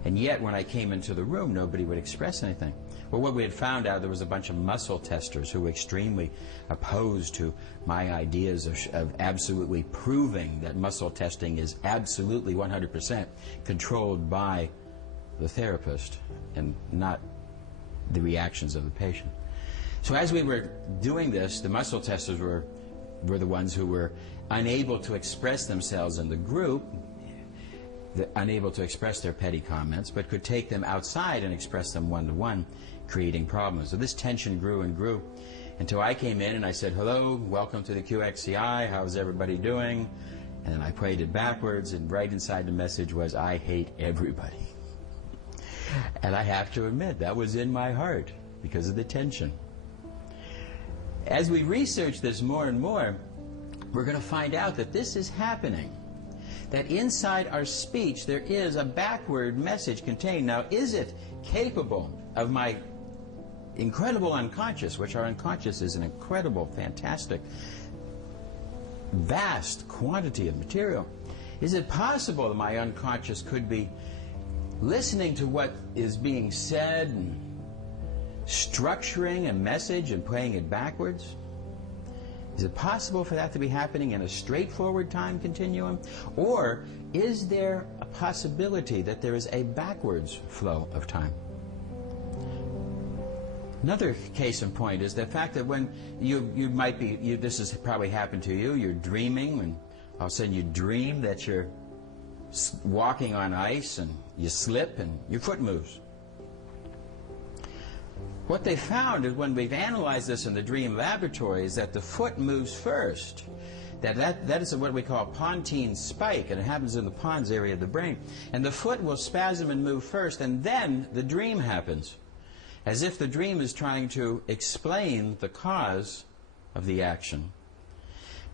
And yet, when I came into the room, nobody would express anything. Well, what we had found out, there was a bunch of muscle testers who were extremely opposed to my ideas of absolutely proving that muscle testing is absolutely 100% controlled by the therapist and not the reactions of the patient. So as we were doing this, the muscle testers were the ones who were unable to express themselves in the group, unable to express their petty comments, but could take them outside and express them one-to-one, creating problems. So this tension grew and grew until I came in and I said, hello, welcome to the QXCI, how's everybody doing? And then I played it backwards, and right inside the message was, I hate everybody. And I have to admit, that was in my heart because of the tension. As we research this more and more, we're going to find out that this is happening. That inside our speech there is a backward message contained. Now, is it capable of my incredible unconscious, which our unconscious is an incredible, fantastic, vast quantity of material? Is it possible that my unconscious could be listening to what is being said and structuring a message and playing it backwards? Is it possible for that to be happening in a straightforward time continuum? Or is there a possibility that there is a backwards flow of time? Another case in point is the fact that when this has probably happened to you, you're dreaming, and all of a sudden you dream that you're walking on ice and you slip and your foot moves. What they found is when we've analyzed this in the dream laboratory is that the foot moves first. That is what we call pontine spike, and it happens in the pons area of the brain. And the foot will spasm and move first, and then the dream happens, as if the dream is trying to explain the cause of the action.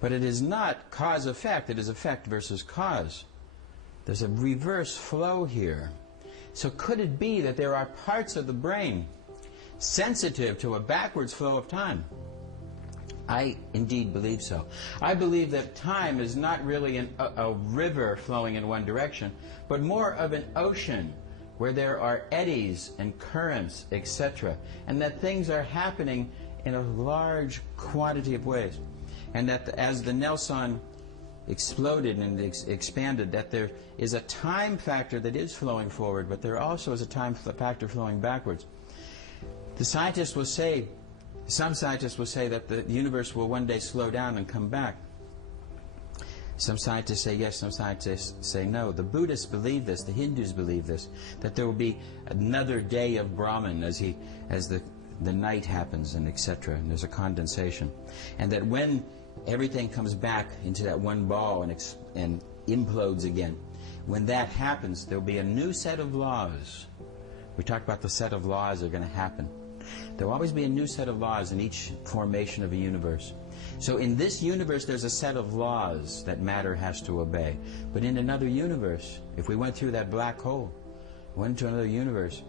But it is not cause-effect, it is effect versus cause. There's a reverse flow here. So could it be that there are parts of the brain sensitive to a backwards flow of time? I indeed believe so. I believe that time is not really a river flowing in one direction, but more of an ocean where there are eddies and currents, etc., and that things are happening in a large quantity of ways. And that as the Nelson exploded and expanded, that there is a time factor that is flowing forward, but there also is a time factor flowing backwards. Some scientists will say that the universe will one day slow down and come back. Some scientists say yes, some scientists say no. The Buddhists believe this, the Hindus believe this, that there will be another day of Brahman as the night happens, and etc., and there's a condensation. And that when everything comes back into that one ball and implodes again, when that happens, there will be a new set of laws. We talked about the set of laws that are going to happen. There will always be a new set of laws in each formation of a universe. So in this universe there's a set of laws that matter has to obey. But in another universe, if we went through that black hole, went to another universe,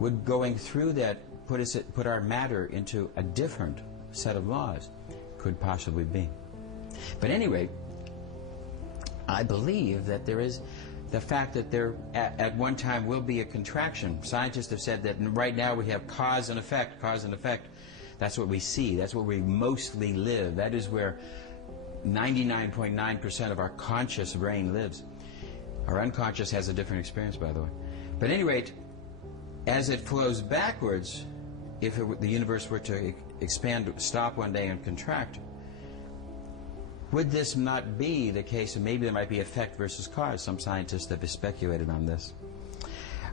would going through that put our matter into a different set of laws? Could possibly be. But anyway, I believe that there is the fact that there at one time will be a contraction. Scientists have said that right now we have cause and effect, cause and effect. That's what we see. That's where we mostly live. That is where 99.9% of our conscious brain lives. Our unconscious has a different experience, by the way. But at any rate, as it flows backwards, if the universe were to expand, stop one day and contract, would this not be the case? And maybe there might be effect versus cause. Some scientists have speculated on this.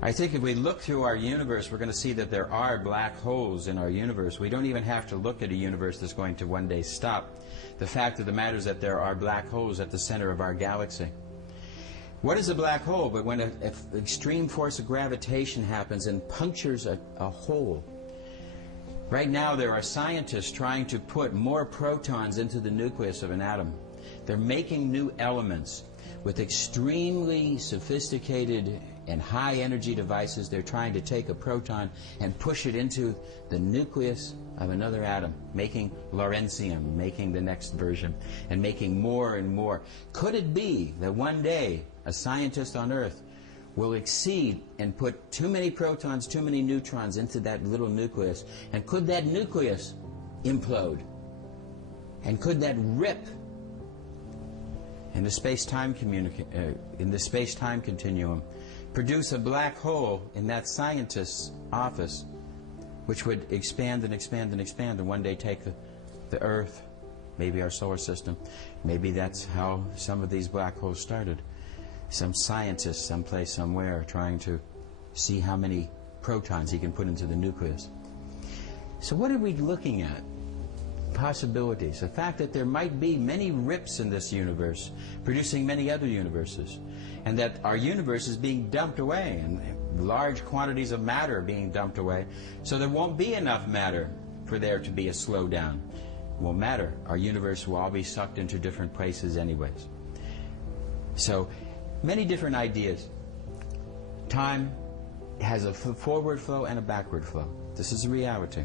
I think if we look through our universe, we're going to see that there are black holes in our universe. We don't even have to look at a universe that's going to one day stop. The fact of the matter is that there are black holes at the center of our galaxy. What is a black hole? But when an extreme force of gravitation happens and punctures a hole. Right now there are scientists trying to put more protons into the nucleus of an atom. They're making new elements with extremely sophisticated and high energy devices. They're trying to take a proton and push it into the nucleus of another atom, making Lawrencium, making the next version, and making more and more. Could it be that one day a scientist on Earth will exceed and put too many protons, too many neutrons into that little nucleus? And could that nucleus implode? And could that rip in the space-time continuum, produce a black hole in that scientist's office, which would expand and expand and expand, and one day take the Earth, maybe our solar system? Maybe that's how some of these black holes started. Some scientist someplace, somewhere, trying to see how many protons he can put into the nucleus. So what are we looking at? Possibilities. The fact that there might be many rips in this universe, producing many other universes, and that our universe is being dumped away, and large quantities of matter being dumped away, so there won't be enough matter for there to be a slowdown. It won't matter. Our universe will all be sucked into different places anyways. So, many different ideas. Time has a forward flow and a backward flow. This is a reality.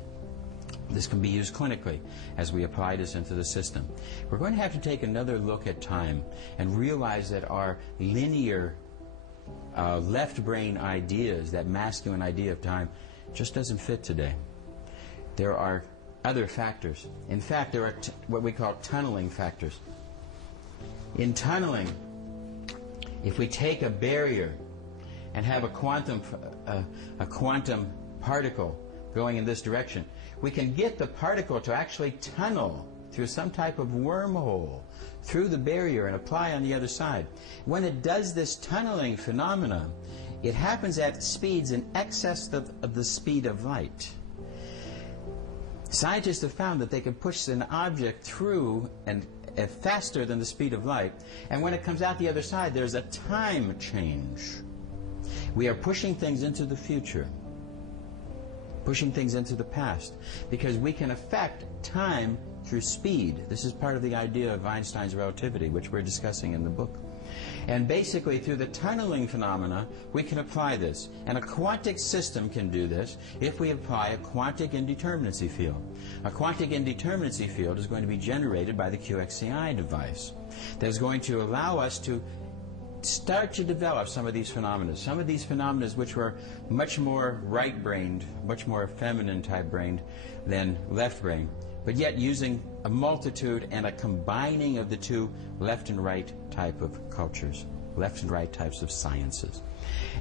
This can be used clinically as we apply this into the system. We're going to have to take another look at time and realize that our linear left brain ideas, that masculine idea of time, just doesn't fit today. There are other factors. In fact, there are what we call tunneling factors. In tunneling, if we take a barrier and have a quantum particle going in this direction, we can get the particle to actually tunnel through some type of wormhole through the barrier and apply on the other side. When it does this tunneling phenomena, it happens at speeds in excess of the speed of light. Scientists have found that they can push an object through and faster than the speed of light, and when it comes out the other side, there's a time change. We are pushing things into the future, pushing things into the past, because we can affect time through speed. This is part of the idea of Einstein's relativity, which we're discussing in the book. And basically, through the tunneling phenomena, we can apply this. And a quantic system can do this if we apply a quantic indeterminacy field. A quantic indeterminacy field is going to be generated by the QXCI device that is going to allow us to start to develop some of these phenomena. Some of these phenomena which were much more right-brained, much more feminine type brained than left-brained, but yet using a multitude and a combining of the two left and right type of cultures, left and right types of sciences.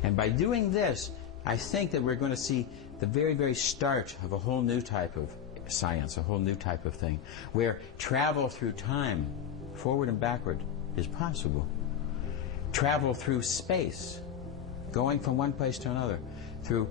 And by doing this, I think that we're going to see the very, very start of a whole new type of science, a whole new type of thing, where travel through time, forward and backward, is possible. Travel through space, going from one place to another, through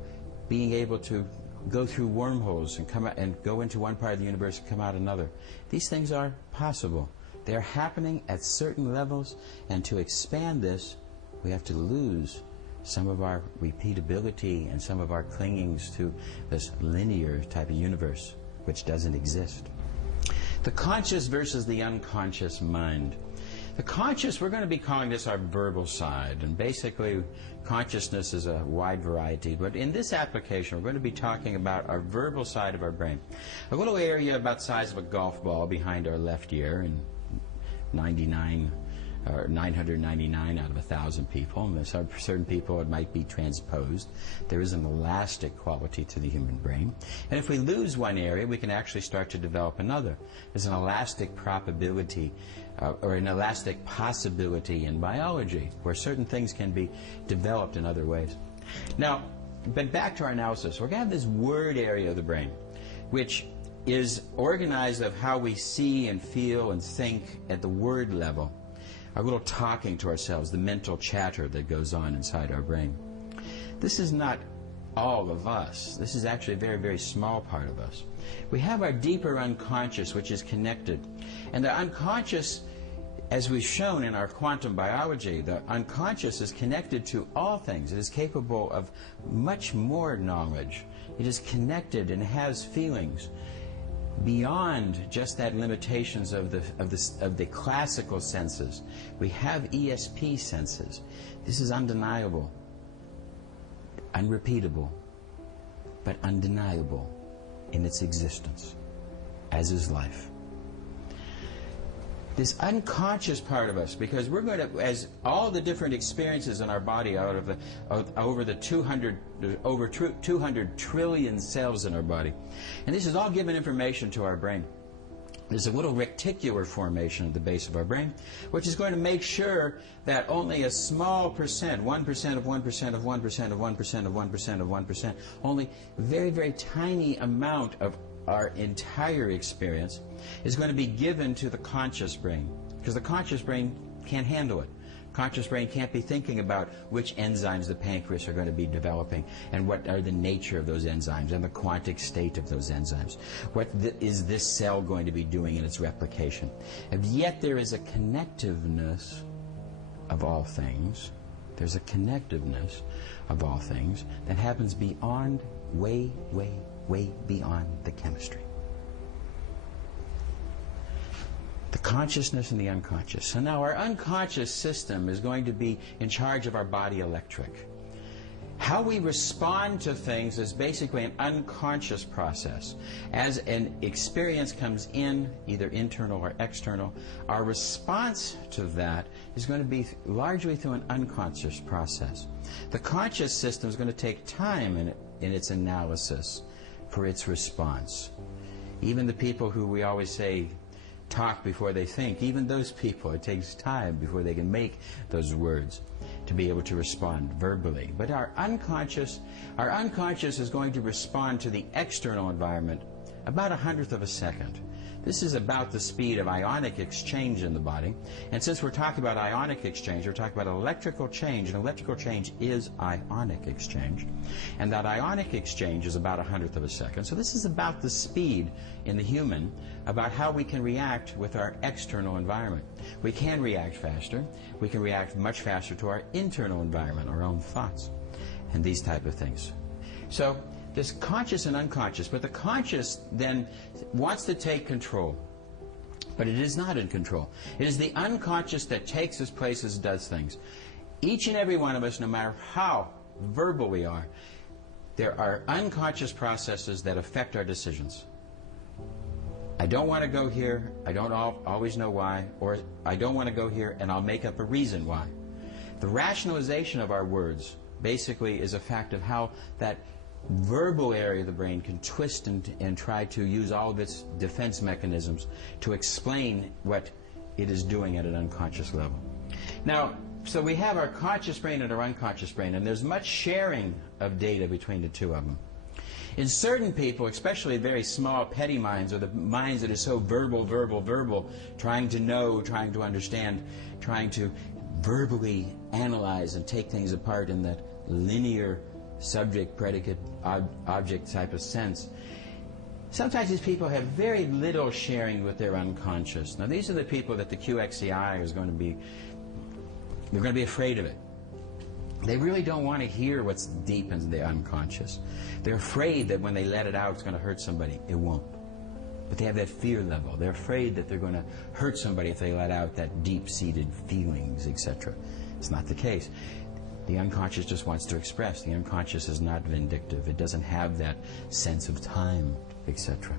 being able to go through wormholes and come out and go into one part of the universe and come out another. These things are possible. They're happening at certain levels, and to expand this, we have to lose some of our repeatability and some of our clingings to this linear type of universe, which doesn't exist. The conscious versus the unconscious mind. The conscious, we're going to be calling this our verbal side, and basically consciousness is a wide variety, but in this application we're going to be talking about our verbal side of our brain. A little area about the size of a golf ball behind our left ear, and 999 out of 1,000 people, and there's certain people it might be transposed. There is an elastic quality to the human brain, and if we lose one area, we can actually start to develop another. There's an elastic probability or an elastic possibility in biology where certain things can be developed in other ways. Now, but back to our analysis, we're going to have this word area of the brain, which is organized of how we see and feel and think at the word level. Our little talking to ourselves, the mental chatter that goes on inside our brain. This is not all of us. This is actually a very, very small part of us. We have our deeper unconscious, which is connected. And the unconscious, as we've shown in our quantum biology, the unconscious is connected to all things. It is capable of much more knowledge. It is connected and has feelings beyond just that limitations of the classical senses. We have ESP senses. This is undeniable, unrepeatable, but undeniable in its existence, as is life. This unconscious part of us, because we're going to, as all the different experiences in our body out of over 200 trillion cells in our body, and this is all given information to our brain. There's a little reticular formation at the base of our brain, which is going to make sure that only a small percent, 1% of 1% of 1% of 1% of 1% of 1%, only very, very tiny amount of our entire experience is going to be given to the conscious brain, because the conscious brain can't handle it. Conscious brain can't be thinking about which enzymes the pancreas are going to be developing and what are the nature of those enzymes and the quantic state of those enzymes. What is this cell going to be doing in its replication? And yet there is a connectiveness of all things. There's a connectiveness of all things that happens beyond, way, way, way beyond the chemistry. The consciousness and the unconscious. So now our unconscious system is going to be in charge of our body electric. How we respond to things is basically an unconscious process. As an experience comes in, either internal or external, our response to that is going to be largely through an unconscious process. The conscious system is going to take time in its analysis for its response. Even the people who we always say talk before they think, even those people, it takes time before they can make those words. to be able to respond verbally. But our unconscious is going to respond to the external environment about 1/100 of a second. This is about the speed of ionic exchange in the body. And since we're talking about ionic exchange, we're talking about electrical change, and electrical change is ionic exchange. And that ionic exchange is about 1/100 of a second. So this is about the speed in the human, about how we can react with our external environment. We can react faster. We can react much faster to our internal environment, our own thoughts, and these type of things. So there's conscious and unconscious, but the conscious then wants to take control, but it is not in control. It is the unconscious that takes its places, does things. Each and every one of us, no matter how verbal we are, there are unconscious processes that affect our decisions. I don't want to go here, I don't always know why, or I don't want to go here and I'll make up a reason why. The rationalization of our words basically is a fact of how that verbal area of the brain can twist and try to use all of its defense mechanisms to explain what it is doing at an unconscious level. Now, so we have our conscious brain and our unconscious brain, and there's much sharing of data between the two of them. In certain people, especially very small, petty minds, or the minds that are so verbal, trying to know, trying to understand, trying to verbally analyze and take things apart in that linear subject, predicate, object type of sense. Sometimes these people have very little sharing with their unconscious. Now these are the people that the QXCI is going to be, they're going to be afraid of it. They really don't want to hear what's deep in the unconscious. They're afraid that when they let it out it's going to hurt somebody. It won't. But they have that fear level. They're afraid that they're going to hurt somebody if they let out that deep-seated feelings, etc. It's not the case. The unconscious just wants to express. The unconscious is not vindictive. It doesn't have that sense of time, etc.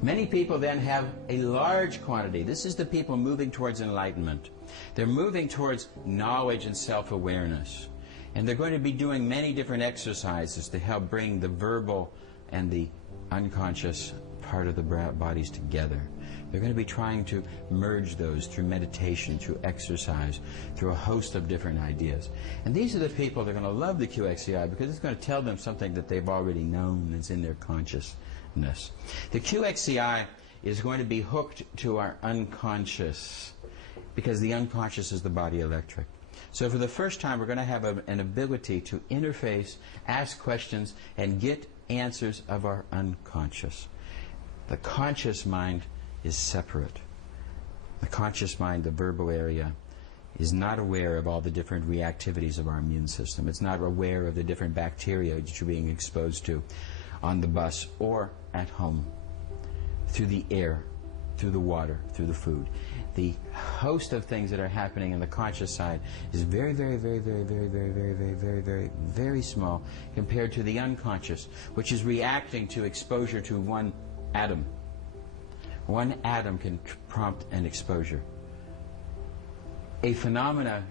Many people then have a large quantity. This is the people moving towards enlightenment. They're moving towards knowledge and self-awareness. And they're going to be doing many different exercises to help bring the verbal and the unconscious part of the bodies together. They're going to be trying to merge those through meditation, through exercise, through a host of different ideas. And these are the people that are going to love the QXCI because it's going to tell them something that they've already known that's in their consciousness. The QXCI is going to be hooked to our unconscious because the unconscious is the body electric. So for the first time we're going to have an ability to interface, ask questions, and get answers of our unconscious. The conscious mind is separate. The conscious mind, the verbal area, is not aware of all the different reactivities of our immune system. It's not aware of the different bacteria that you're being exposed to on the bus or at home, through the air, through the water, through the food. The host of things that are happening in the conscious side is very small compared to the unconscious, which is reacting to exposure to one atom. One atom can prompt an exposure. A phenomena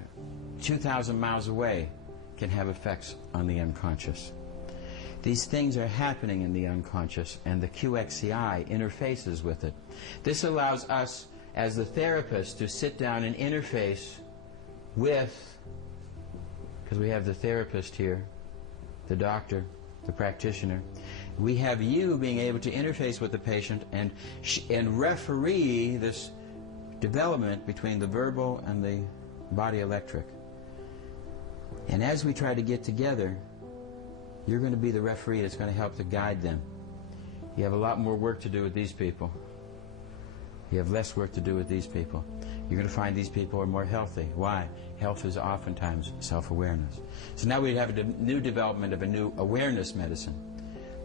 2,000 miles away can have effects on the unconscious. These things are happening in the unconscious, and the QXCI interfaces with it. This allows us, as the therapist, to sit down and interface with, because we have the therapist here, the doctor, the practitioner. We have you being able to interface with the patient and referee this development between the verbal and the body electric. And as we try to get together, you're going to be the referee that's going to help to guide them. You have a lot more work to do with these people. You have less work to do with these people. You're going to find these people are more healthy. Why? Health is oftentimes self-awareness. So now we have a new development of a new awareness medicine.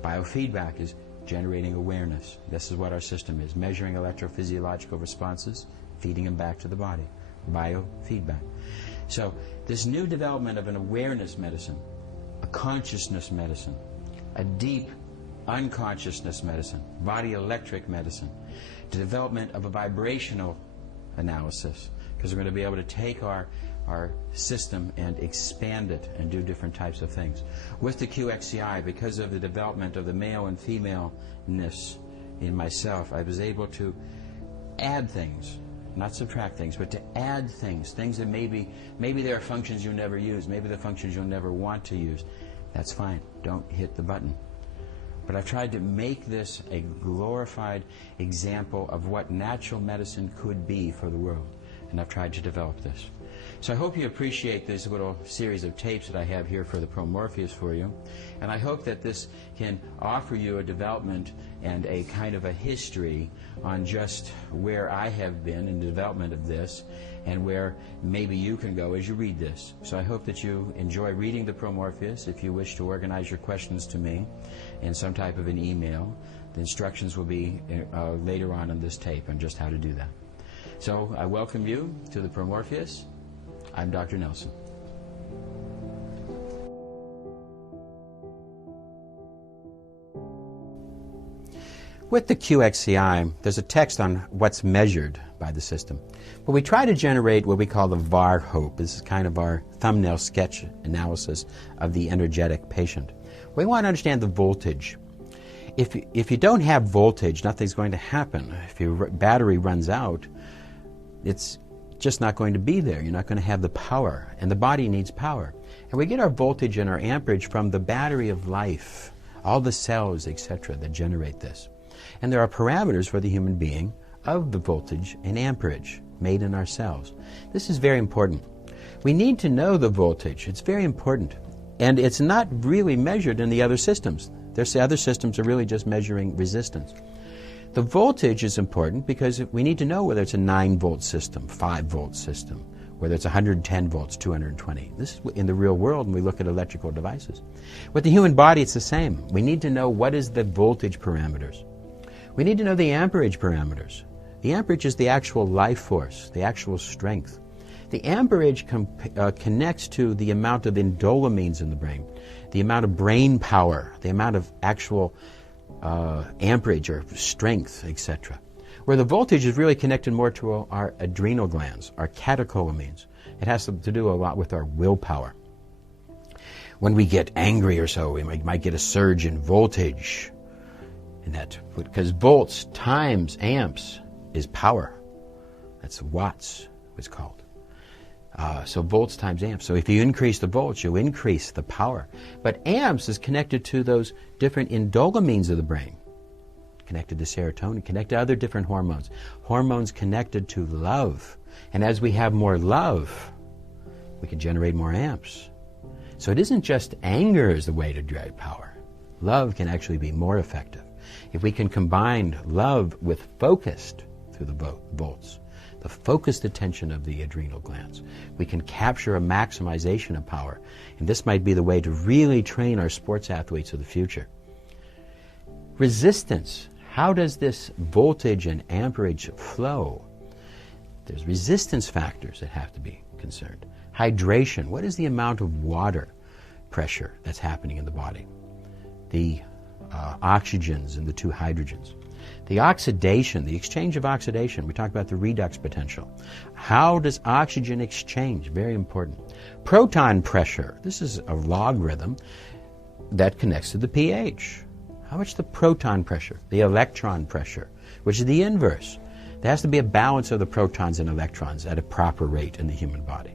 Biofeedback is generating awareness. This is what our system is, measuring electrophysiological responses, feeding them back to the body. Biofeedback. So this new development of an awareness medicine, a consciousness medicine, a deep unconsciousness medicine, body electric medicine, the development of a vibrational analysis, because we're going to be able to take our system and expand it and do different types of things. With the QXCI, because of the development of the male and femaleness in myself, I was able to add things not subtract things, but to add things, things that maybe there are functions you never use, maybe the functions you'll never want to use. That's fine. Don't hit the button. But I've tried to make this a glorified example of what natural medicine could be for the world. And I've tried to develop this. So I hope you appreciate this little series of tapes that I have here for the PROMORPHEUS for you. And I hope that this can offer you a development and a kind of a history on just where I have been in the development of this and where maybe you can go as you read this. So I hope that you enjoy reading the PROMORPHEUS. If you wish to organize your questions to me in some type of an email, the instructions will be later on in this tape on just how to do that. So I welcome you to the PROMORPHEUS. I'm Dr. Nelson. With the QXCI, there's a text on what's measured by the system. But we try to generate what we call the VAR-HOPE. This is kind of our thumbnail sketch analysis of the energetic patient. We want to understand the voltage. If you don't have voltage, nothing's going to happen. If your battery runs out, it's just not going to be there. You're not going to have the power, and the body needs power. And we get our voltage and our amperage from the battery of life, all the cells, etc., that generate this. And there are parameters for the human being of the voltage and amperage made in our cells. This is very important. We need to know the voltage. It's very important. And it's not really measured in the other systems. The other systems are really just measuring resistance. The voltage is important because we need to know whether it's a 9-volt system, 5-volt system, whether it's 110 volts, 220. This is in the real world when we look at electrical devices. With the human body, it's the same. We need to know what is the voltage parameters. We need to know the amperage parameters. The amperage is the actual life force, the actual strength. The amperage connects to the amount of indolamines in the brain, the amount of brain power, the amount of actual amperage or strength, etc. Where the voltage is really connected more to our adrenal glands, our catecholamines. It has to do a lot with our willpower. When we get angry or so, we might get a surge in voltage. And that, because volts times amps is power. That's watts, it's called. So volts times amps. So if you increase the volts, you increase the power. But amps is connected to those different indolamines of the brain. Connected to serotonin, connected to other different hormones. Hormones connected to love. And as we have more love, we can generate more amps. So it isn't just anger is the way to drive power. Love can actually be more effective. If we can combine love with focused through the volts, the focused attention of the adrenal glands, we can capture a maximization of power. And this might be the way to really train our sports athletes of the future. Resistance. How does this voltage and amperage flow? There's resistance factors that have to be concerned. Hydration. What is the amount of water pressure that's happening in the body? The oxygens and the 2 hydrogens. The oxidation, the exchange of oxidation. We talk about the redox potential. How does oxygen exchange? Very important. Proton pressure. This is a logarithm that connects to the pH. How much the proton pressure? The electron pressure, which is the inverse. There has to be a balance of the protons and electrons at a proper rate in the human body.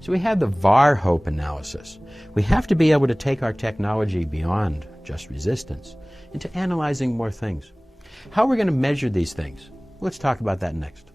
So we have the VAR-HOPE analysis. We have to be able to take our technology beyond just resistance into analyzing more things. How are we going to measure these things? Let's talk about that next.